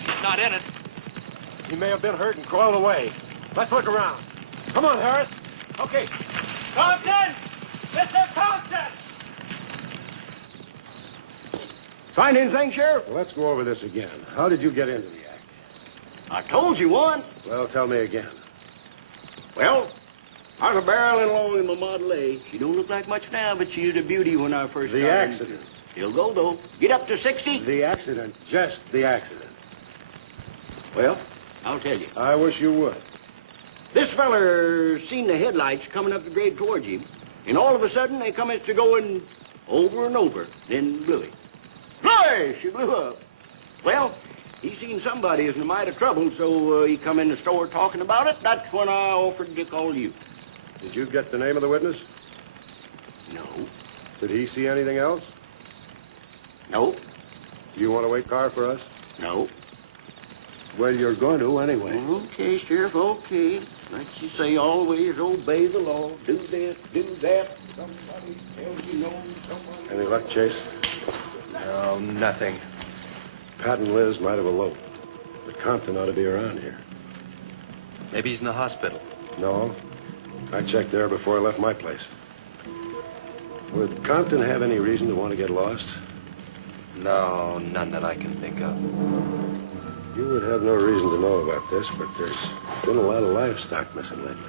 He's not in it. He may have been hurt and crawled away. Let's look around. Come on, Harris. Okay. Compton! Mr. Compton! Find anything, Sheriff? Well, let's go over this again. How did you get into the act? I told you once. Well, tell me again. Well, I was barreling along in my Model A. She don't look like much now, but she was a beauty when I first The started. accident. She'll go, though. Get up to 60. The accident. Just the accident. Well, I'll tell you. I wish you would. This feller seen the headlights coming up the grade towards him, and all of a sudden they come to going over and over, then blew him. Fly! She blew up. Well, he seen somebody is in a mite of trouble, so he come in the store talking about it. That's when I offered to call you. Did you get the name of the witness? No. Did he see anything else? No. Do you want to wait car for us? No. Well, you're going to anyway. Okay, Sheriff, okay. Like you say, always obey the law. Do this, do that. Somebody tells you no, somebody... Any luck, Chase? No, nothing. Pat and Liz might have eloped, but Compton ought to be around here. Maybe he's in the hospital. No. I checked there before I left my place. Would Compton have any reason to want to get lost? No, none that I can think of. You would have no reason to know about this, but there's been a lot of livestock missing lately.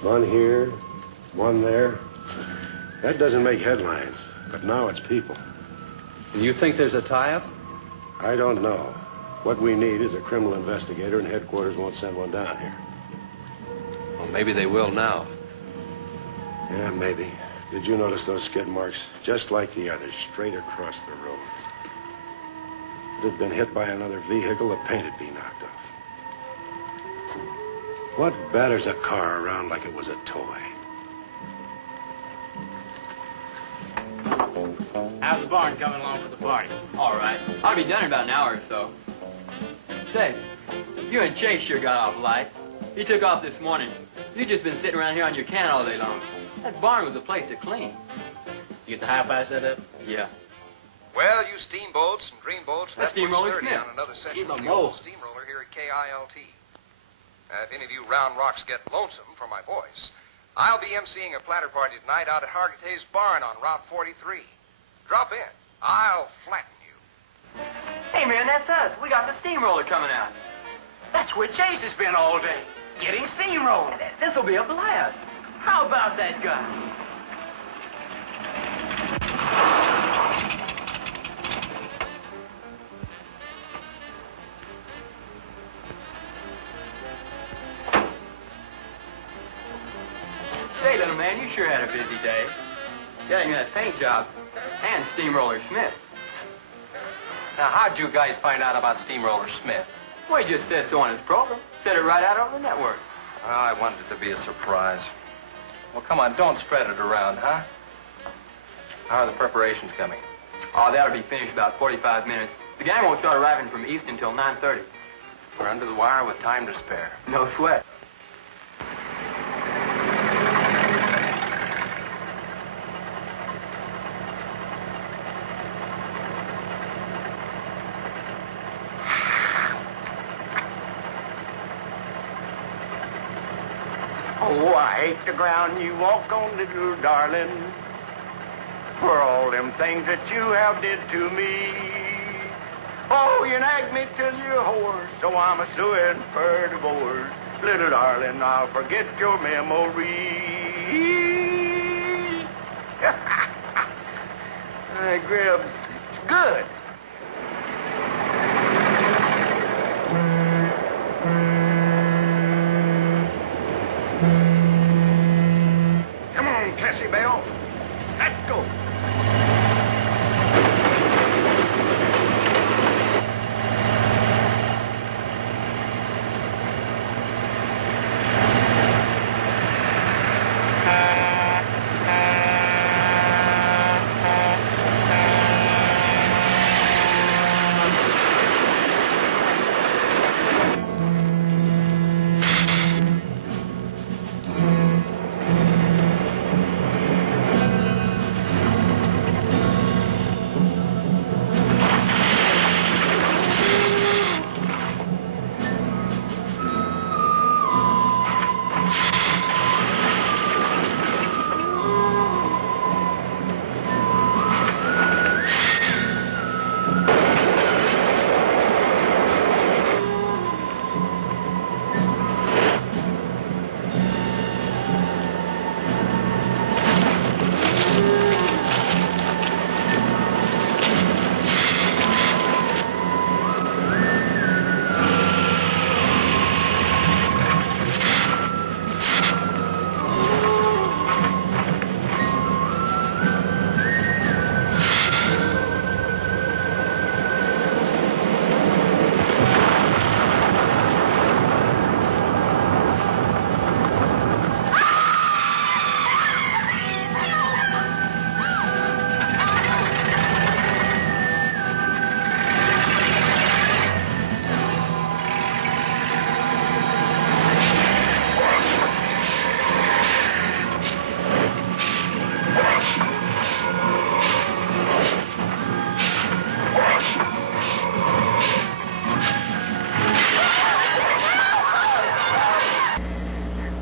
One here, one there. That doesn't make headlines, but now it's people. And you think there's a tie-up? I don't know. What we need is a criminal investigator, and headquarters won't send one down here. Well, maybe they will now. Yeah, maybe. Did you notice those skid marks? Just like the others, straight across the road. If it had been hit by another vehicle, the paint would be knocked off. What batters a car around like it was a toy? How's the barn coming along for the party? All right. I'll be done in about an hour or so. Say, you and Chase sure got off light. He took off this morning. You've just been sitting around here on your can all day long. That barn was a place to clean. You get the hi-fi set up? Yeah. Well, you steamboats and dreamboats, That's left my Steamroller sturdy Smith. on another session Keep of 'em the old low. steamroller here at KILT. If any of you round rocks get lonesome for my voice, I'll be emceeing a platter party tonight out at Hargitay's Barn on Route 43. Drop in. I'll flatten you. Hey, man, that's us. We got the steamroller coming out. That's where Chase has been all day, getting steamrolled. This'll be a blast. How about that guy? Say, little man, you sure had a busy day. Getting that paint job and Steamroller Smith. Now, how'd you guys find out about Steamroller Smith? Well, he just said so on his program. Said it right out over the network. Well, I wanted it to be a surprise. Well, come on, don't spread it around, huh? How are the preparations coming? Oh, that'll be finished about 45 minutes. The gang won't start arriving from East until 9:30. We're under the wire with time to spare. No sweat. Oh, I hate the ground you walk on, little darling, for all them things that you have did to me. Oh, you nagged me till you're hoarse, so I'm a-suing for divorce. Little darling, I'll forget your memory. Hey, Grib, it's good. Come on, Cassie Bell. Let's go.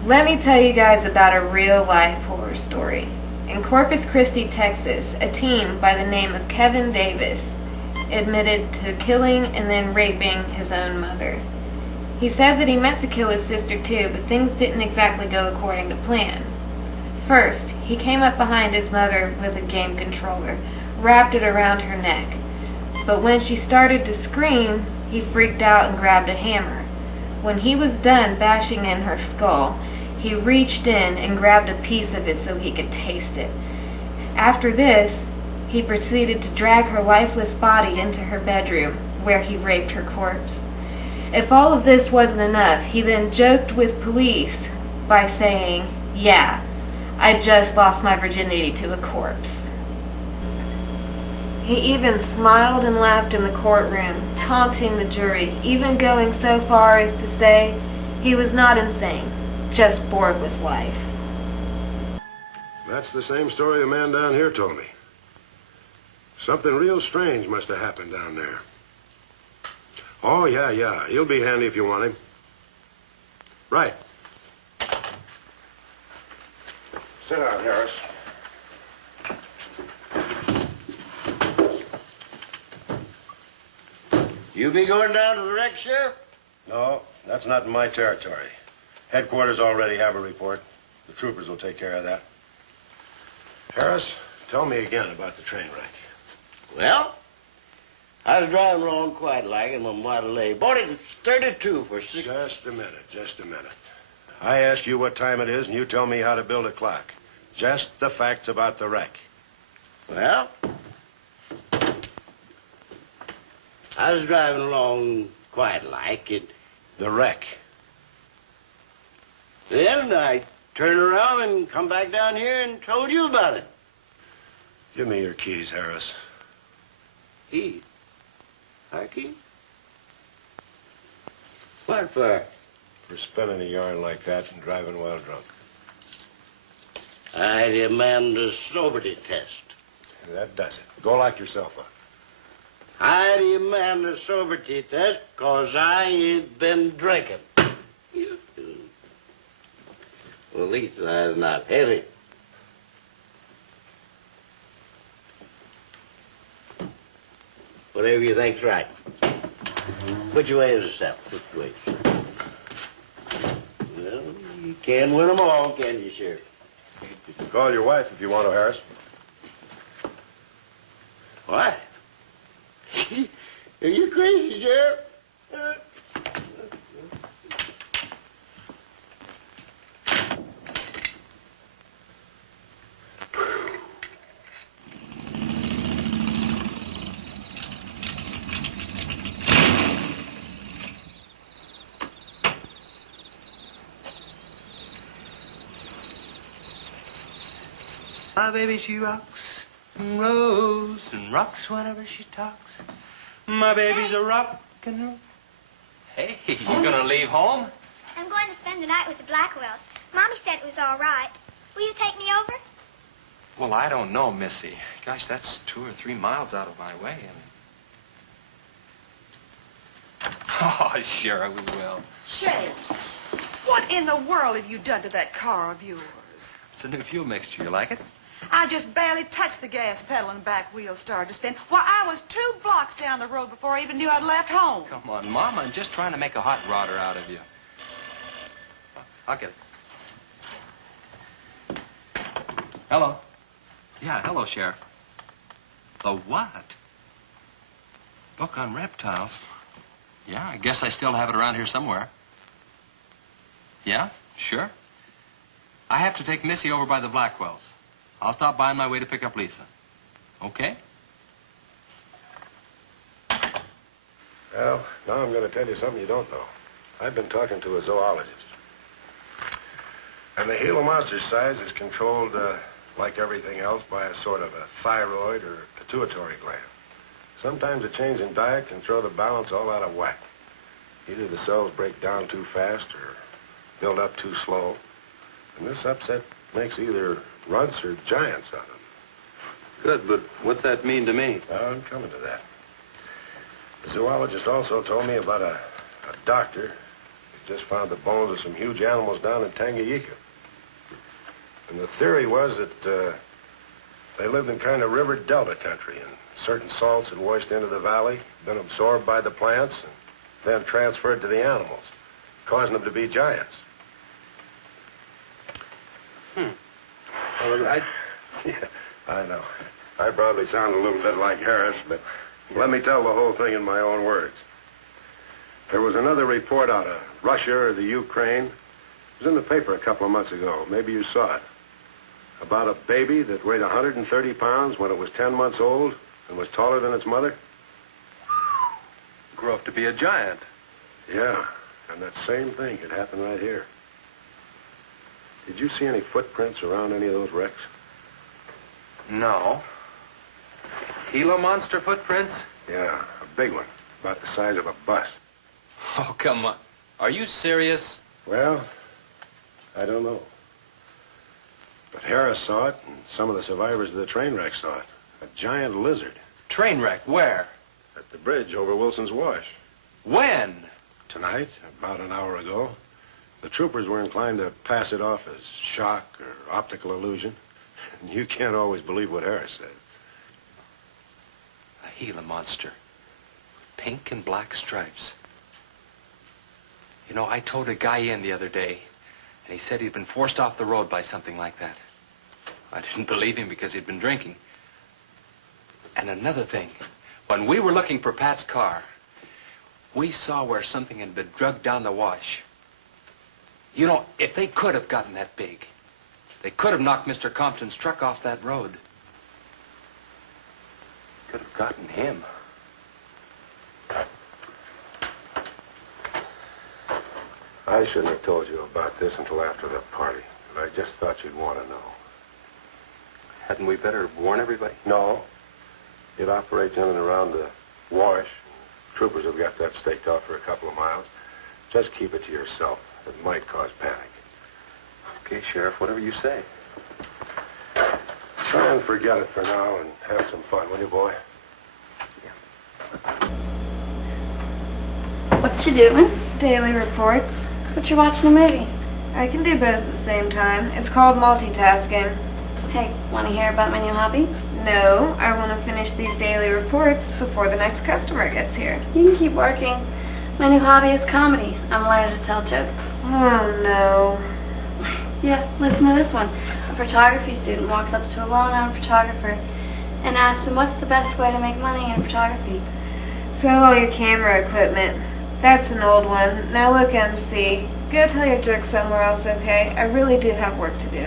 Let me tell you guys about a real-life horror story. In Corpus Christi, Texas, a teen by the name of Kevin Davis admitted to killing and then raping his own mother. He said that he meant to kill his sister too, but things didn't exactly go according to plan. First, he came up behind his mother with a game controller, wrapped it around her neck. But when she started to scream, he freaked out and grabbed a hammer. When he was done bashing in her skull, he reached in and grabbed a piece of it so he could taste it. After this, he proceeded to drag her lifeless body into her bedroom, where he raped her corpse. If all of this wasn't enough, he then joked with police by saying, "Yeah, I just lost my virginity to a corpse." He even smiled and laughed in the courtroom, taunting the jury, even going so far as to say he was not insane, just bored with life. That's the same story the man down here told me. Something real strange must have happened down there. Oh, yeah. He'll be handy if you want him. Right. Sit down, Harris. You be going down to the wreck, Sheriff? No, that's not in my territory. Headquarters already have a report. The troopers will take care of that. Harris, tell me again about the train wreck. Well, I was driving along quite like in my Model A. Bought it in 32 for $6. Just a minute. I ask you what time it is, and you tell me how to build a clock. Just the facts about the wreck. Well, I was driving along quite like it. The wreck. Then I turned around and come back down here and told you about it. Give me your keys, Harris. Keys? Our keys? What for? For spinning a yarn like that and driving while drunk. I demand a sobriety test. That does it. Go lock yourself up. I demand a sobriety test because I ain't been drinking. Well, at least I'm not heavy. Whatever you think's right. Which way is the south? Which way? Well, you can't win them all, can you, Sheriff? You can call your wife if you want to, Harris. Why? Are you crazy, Sheriff? My baby, she rocks and rolls and rocks whenever she talks. My baby's a rock and roll. Hey, you gonna leave home? I'm going to spend the night with the Blackwells. Mommy said it was all right. Will you take me over? Well, I don't know, Missy. Gosh, that's 2 or 3 miles out of my way. And... Oh, sure, we will. Chase, what in the world have you done to that car of yours? It's a new fuel mixture. You like it? I just barely touched the gas pedal and the back wheel started to spin. Why, I was 2 blocks down the road before I even knew I'd left home. Come on, Mom. I'm just trying to make a hot rodder out of you. I'll get it. Hello. Yeah, hello, Sheriff. The what? Book on reptiles? Yeah, I guess I still have it around here somewhere. Yeah, sure. I have to take Missy over by the Blackwells. I'll stop by on my way to pick up Lisa. Okay? Well, now I'm going to tell you something you don't know. I've been talking to a zoologist. And the Gila monster size is controlled, like everything else, by a sort of a thyroid or pituitary gland. Sometimes a change in diet can throw the balance all out of whack. Either the cells break down too fast or build up too slow. And this upset makes either runts or giants of them. Good, but what's that mean to me? Well, I'm coming to that. The zoologist also told me about a doctor just found the bones of some huge animals down in Tanganyika. And the theory was that they lived in kind of river delta country, and certain salts had washed into the valley, been absorbed by the plants, and then transferred to the animals, causing them to be giants. Well, yeah, I know. I probably sound a little bit like Harris, but let me tell the whole thing in my own words. There was another report out of Russia or the Ukraine. It was in the paper a couple of months ago. Maybe you saw it. About a baby that weighed 130 pounds when it was 10 months old and was taller than its mother. Grew up to be a giant. Yeah, and that same thing could happen right here. Did you see any footprints around any of those wrecks? No. Gila monster footprints? Yeah, a big one, about the size of a bus. Oh, come on. Are you serious? Well, I don't know. But Harris saw it, and some of the survivors of the train wreck saw it. A giant lizard. Train wreck? Where? At the bridge over Wilson's Wash. When? Tonight, about an hour ago. The troopers were inclined to pass it off as shock or optical illusion. And you can't always believe what Harris said. A Gila monster. Pink and black stripes. You know, I towed a guy in the other day, and he said he'd been forced off the road by something like that. I didn't believe him because he'd been drinking. And another thing, when we were looking for Pat's car, we saw where something had been drugged down the wash. You know, if they could have gotten that big, they could have knocked Mr. Compton's truck off that road. Could have gotten him. I shouldn't have told you about this until after the party, but I just thought you'd want to know. Hadn't we better warn everybody? No. It operates in and around the wash. Troopers have got that staked out for a couple of miles. Just keep it to yourself. It might cause panic. Okay, Sheriff, whatever you say. Try and forget it for now and have some fun, will you, boy? What you doing? Daily reports. But you're watching a movie. I can do both at the same time. It's called multitasking. Hey, want to hear about my new hobby? No, I want to finish these daily reports before the next customer gets here. You can keep working. My new hobby is comedy. I'm learning to tell jokes. Oh, no. Yeah, listen to this one. A photography student walks up to a well-known photographer and asks him what's the best way to make money in photography. Sell all your camera equipment. That's an old one. Now look, MC. Go tell your jerk somewhere else, okay? I really do have work to do.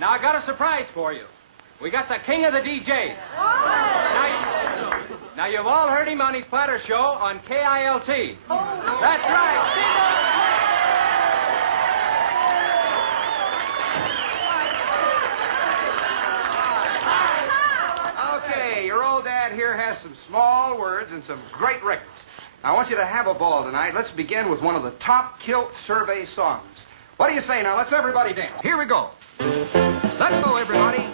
Now, I got a surprise for you. We got the king of the DJs. Now, you've all heard him on his platter show on KILT. That's right. Okay, your old dad here has some small words and some great records. I want you to have a ball tonight. Let's begin with one of the top kilt survey songs. What do you say now? Let's everybody dance. Here we go. Let's go, everybody.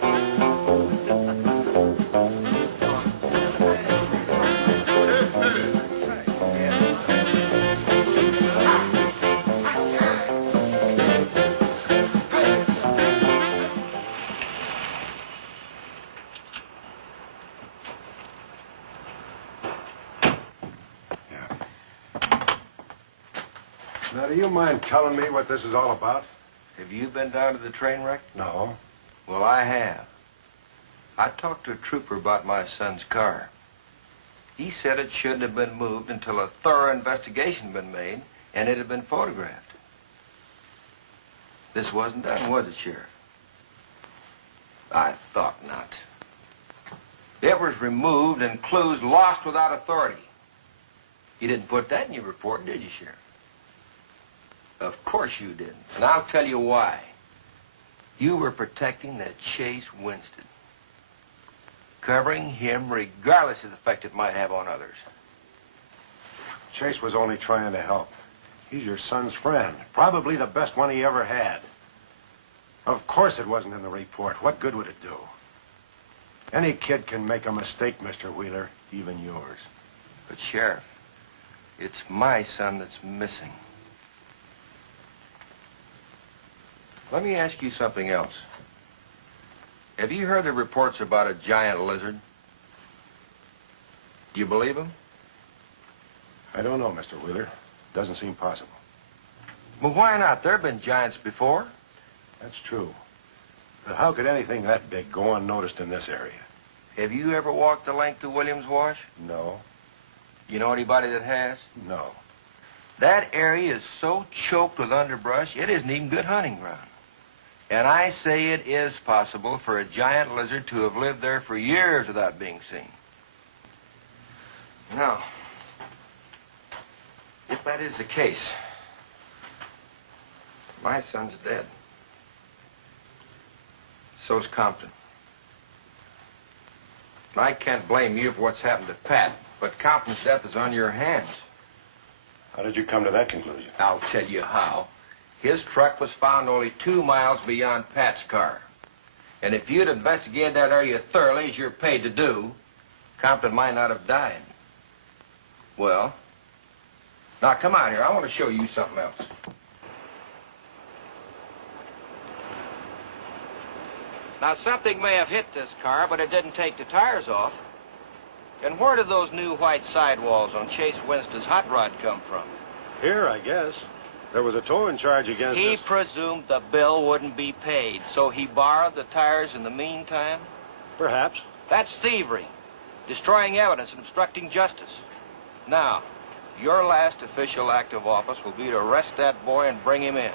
Now, do you mind telling me what this is all about? Have you been down to the train wreck? No. Well, I have. I talked to a trooper about my son's car. He said it shouldn't have been moved until a thorough investigation had been made and it had been photographed. This wasn't done, was it, Sheriff? I thought not. It was removed and clues lost without authority. You didn't put that in your report, did you, Sheriff? Of course you didn't. And I'll tell you why. You were protecting that Chase Winston. Covering him regardless of the effect it might have on others. Chase was only trying to help. He's your son's friend. Probably the best one he ever had. Of course it wasn't in the report. What good would it do? Any kid can make a mistake, Mr. Wheeler, even yours. But, Sheriff, it's my son that's missing. Let me ask you something else. Have you heard the reports about a giant lizard? Do you believe them? I don't know, Mr. Wheeler. Doesn't seem possible. Well, why not? There have been giants before. That's true. But how could anything that big go unnoticed in this area? Have you ever walked the length of Williams Wash? No. You know anybody that has? No. That area is so choked with underbrush, it isn't even good hunting ground. And I say it is possible for a giant lizard to have lived there for years without being seen. Now, if that is the case, my son's dead. So's Compton. I can't blame you for what's happened to Pat, but Compton's death is on your hands. How did you come to that conclusion? I'll tell you how. His truck was found only 2 miles beyond Pat's car. And if you'd investigated that area thoroughly, as you're paid to do, Compton might not have died. Well, now come out here. I want to show you something else. Now, something may have hit this car, but it didn't take the tires off. And where did those new white sidewalls on Chase Winston's hot rod come from? Here, I guess. There was a towing charge against He us. presumed the bill wouldn't be paid, so he borrowed the tires in the meantime? Perhaps. That's thievery, destroying evidence and obstructing justice. Now, your last official act of office will be to arrest that boy and bring him in.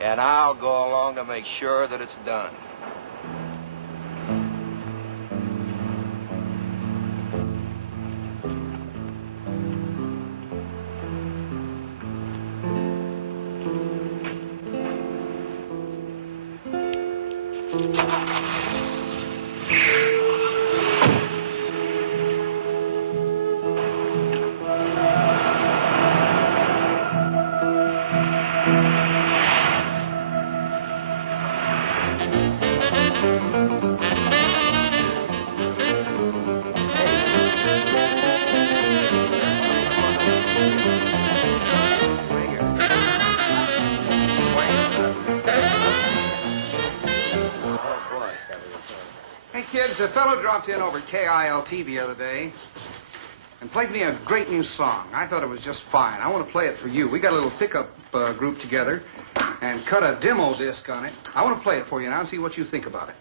And I'll go along to make sure that it's done. A fellow dropped in over KILT the other day and played me a great new song. I thought it was just fine. I want to play it for you. We got a little pickup group together and cut a demo disc on it. I want to play it for you now and see what you think about it.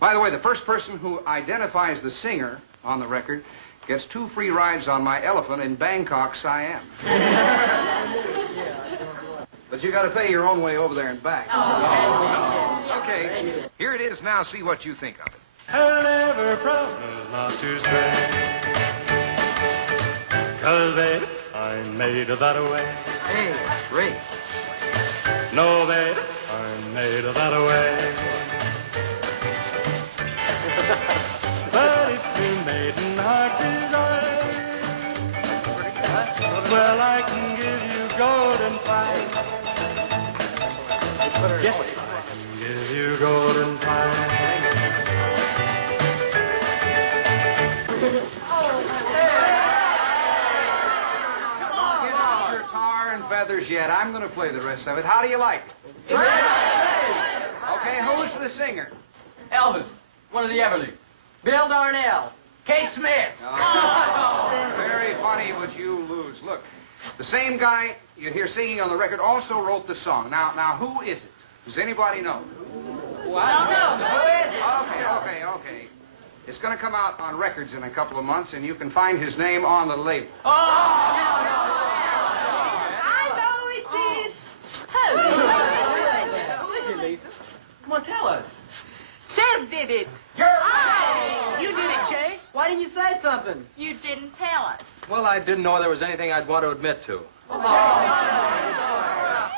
By the way, the first person who identifies the singer on the record gets 2 free rides on my elephant in Bangkok, Siam. But you got to pay your own way over there and back. Okay, here it is now. See what you think of it. I'll never promise not to stray, 'cause baby, I'm made of that way. Hey, Ray. No, baby, I'm made of that way. But if you maiden heart desire, well, I can give you golden fire. Yes, I can give you golden fire. Yet. I'm going to play the rest of it. How do you like it? Okay, who's the singer? Elvis, one of the Everlys. Bill Darnell. Kate Smith. Oh, very funny, but you lose. Look, the same guy you hear singing on the record also wrote the song. Now, who is it? Does anybody know? Well, no. Who is it? Okay. It's going to come out on records in a couple of months, and you can find his name on the label. Come on, tell us. Chase did it. You did it, Chase. Why didn't you say something? You didn't tell us. Well, I didn't know there was anything I'd want to admit to.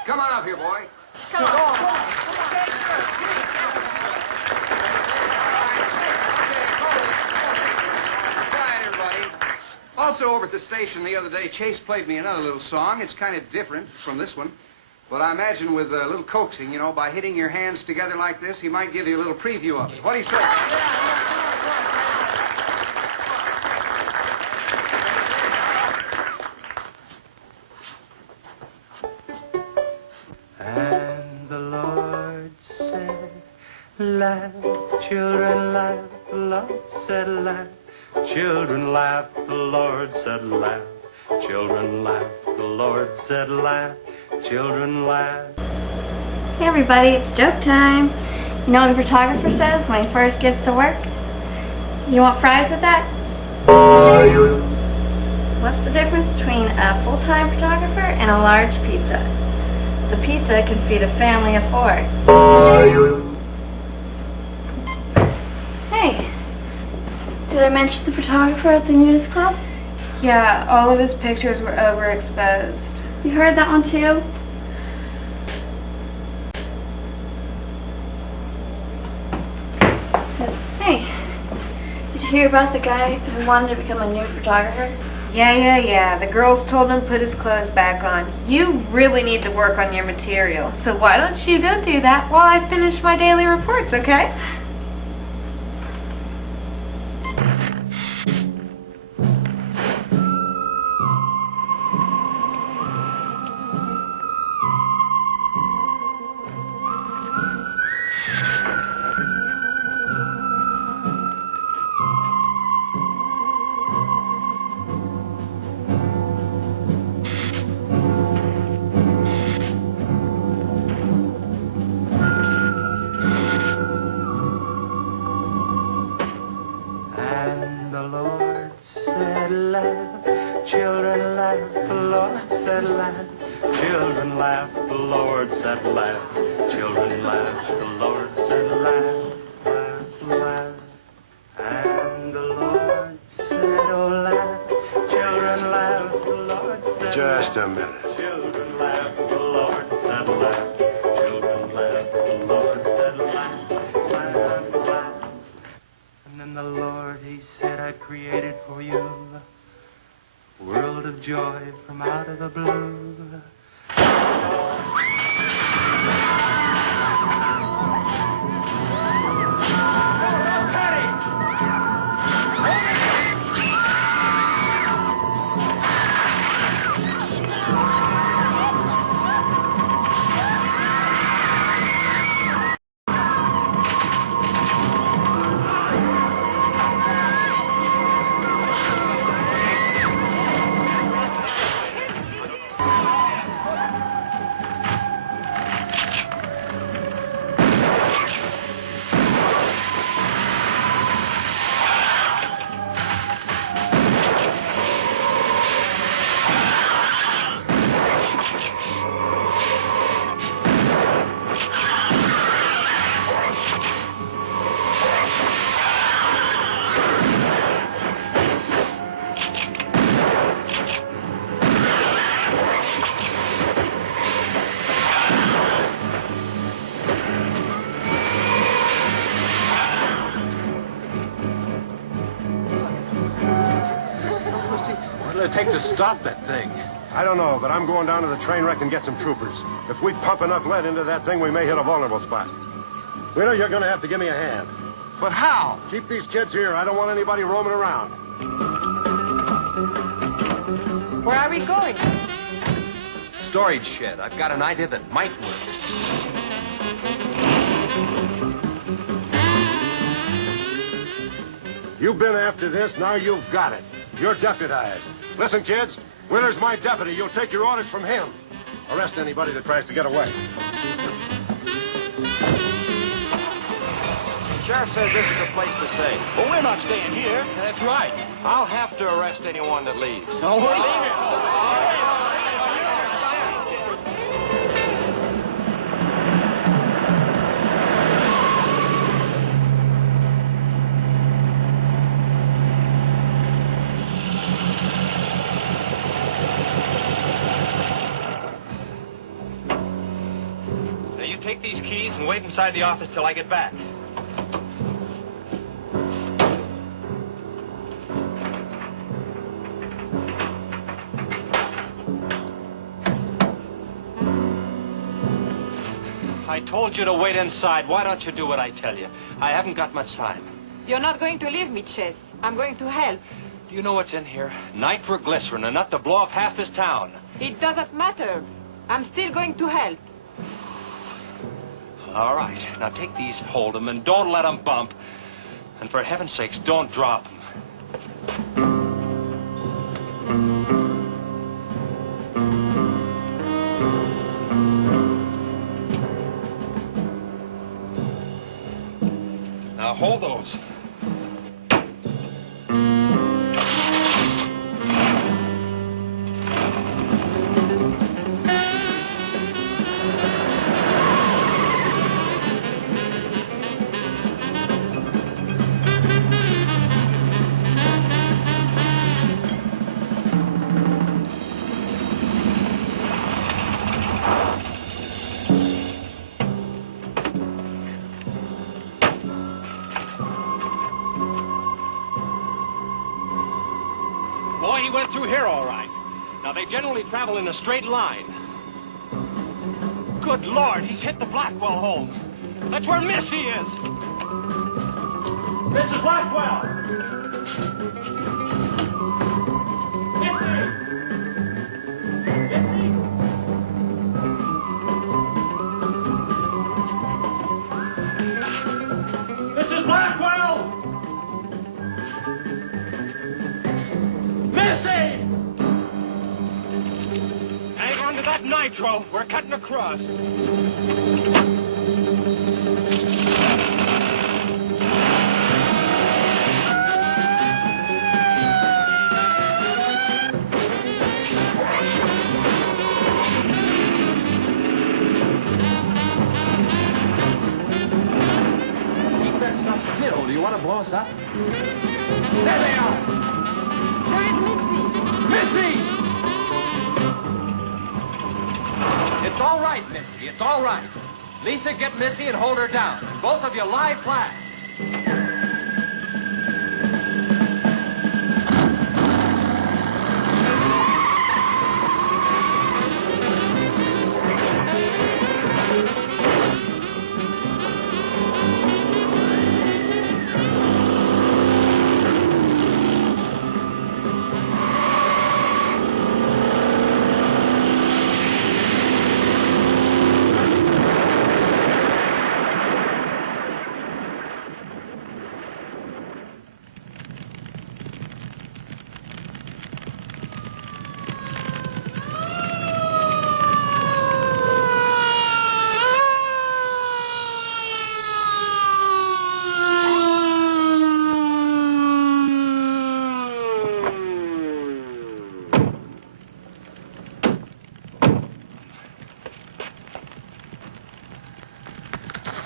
Come on up here, boy. Come on. Quiet, everybody. Also, over at the station the other day, Chase played me another little song. It's kind of different from this one. But I imagine with a little coaxing, you know, by hitting your hands together like this, he might give you a little preview of it. What do you say? And the Lord said, laugh, children, laugh. The Lord said, laugh. Children laugh. The Lord said, laugh. Children laugh. The Lord said, laugh. Children laugh. Hey everybody, it's joke time. You know what a photographer says when he first gets to work? You want fries with that? What's the difference between a full-time photographer and a large pizza? The pizza can feed a family of 4. Hey, did I mention the photographer at the nudist club? Yeah, all of his pictures were overexposed. You heard that one too? Hey, did you hear about the guy who wanted to become a nude photographer? Yeah. The girls told him to put his clothes back on. You really need to work on your material. So why don't you go do that while I finish my daily reports, okay? And the Lord said, laugh, children laugh. The Lord said, laugh. Children laugh. The Lord said, laugh. Children laugh. The Lord said, laugh, laugh, laugh. And the Lord said, oh, laugh. Children laugh. The Lord said, Just a laugh. minute. Children laugh. The Lord said, laugh. Children laugh. The Lord said, laugh, laugh, laugh. And then the Lord, he said, I created for you a world of joy from out of the blue. What'll it take to stop that thing? I don't know, but I'm going down to the train wreck and get some troopers. If we pump enough lead into that thing, we may hit a vulnerable spot. Wheeler, you're going to have to give me a hand. But how? Keep these kids here. I don't want anybody roaming around. Where are we going? Storage shed. I've got an idea that might work. You've been after this, now you've got it. You're deputized. Listen, kids, Wheeler's my deputy. You'll take your orders from him. Arrest anybody that tries to get away. The sheriff says this is the place to stay. Well, we're not staying here. That's right. I'll have to arrest anyone that leaves. No, we're leaving. keys and wait inside the office till I get back. I told you to wait inside. Why don't you do what I tell you? I haven't got much time. You're not going to leave me, Chase. I'm going to help. Do you know what's in here? Nitroglycerin, enough to blow up half this town. It doesn't matter. I'm still going to help. All right. Now take these, hold them, and don't let them bump. And for heaven's sakes, don't drop them. Now hold those. Boy, he went through here all right. Now, they generally travel in a straight line. Good Lord, he's hit the Blackwell home. That's where Missy is. Mrs. Blackwell! Missy! Missy! Mrs. Blackwell! Missy! Hang on to that nitro. We're cutting across. Keep that stuff still. Do you want to blow us up? There they are! Where is Missy? Missy! It's all right, Missy. It's all right. Lisa, get Missy and hold her down. And both of you lie flat.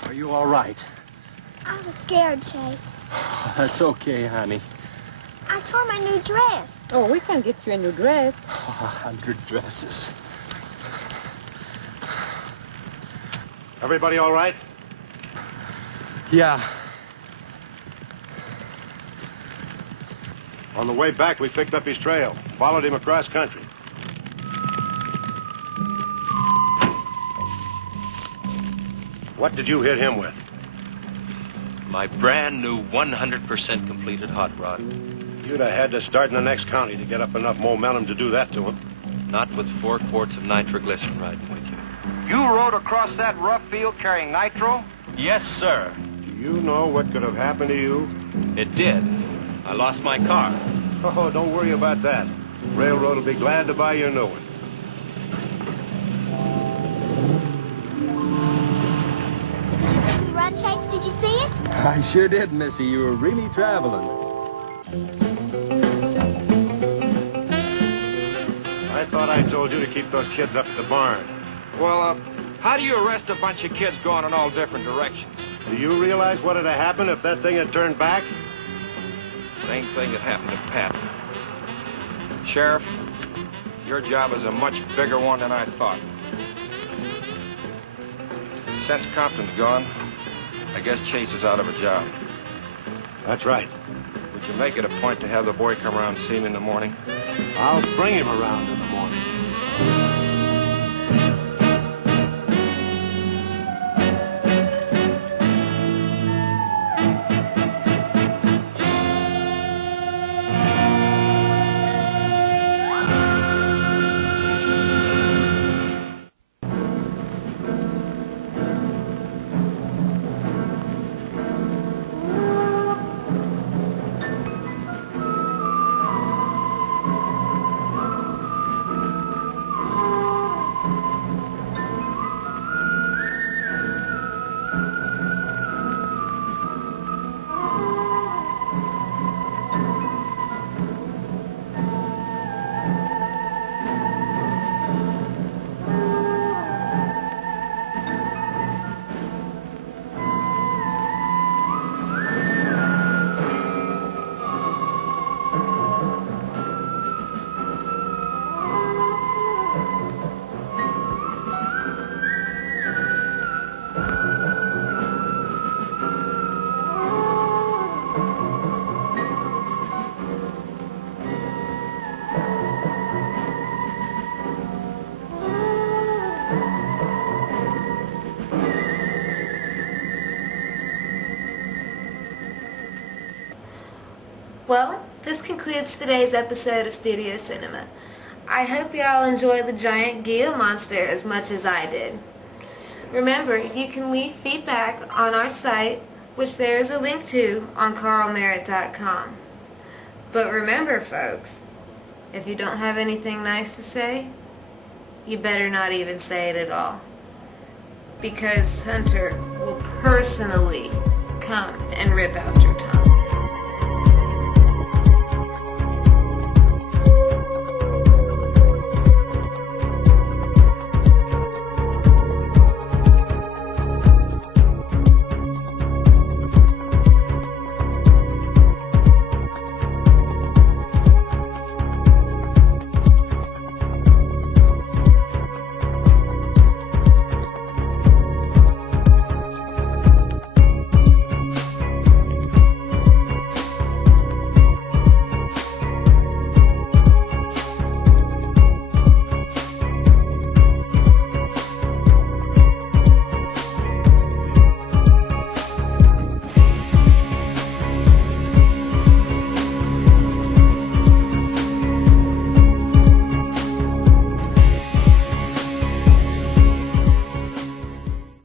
Are you all right? I was scared, Chase. That's okay, honey. I tore my new dress. Oh, we can get you a new dress. 100 dresses. Everybody all right? Yeah. On the way back, we picked up his trail, followed him across country. What did you hit him with? My brand new 100% completed hot rod. You'd have had to start in the next county to get up enough momentum to do that to him. Not with 4 quarts of nitroglycerin riding with you. You rode across that rough field carrying nitro? Yes, sir. Do you know what could have happened to you? It did. I lost my car. Oh, don't worry about that. Railroad will be glad to buy you a new one. Run, Chase, did you see it? I sure did, Missy. You were really traveling. I thought I told you to keep those kids up at the barn. Well, how do you arrest a bunch of kids going in all different directions? Do you realize what would have happened if that thing had turned back? Same thing that happened to Pat. Sheriff, your job is a much bigger one than I thought. Since Compton's gone, I guess Chase is out of a job. That's right. Would you make it a point to have the boy come around and see me in the morning? I'll bring him around in the morning. Well, this concludes today's episode of Studio Cinema. I hope you all enjoy the giant Gila monster as much as I did. Remember, you can leave feedback on our site, which there is a link to on carlmerritt.com. But remember, folks, if you don't have anything nice to say, you better not even say it at all. Because Hunter will personally come and rip out your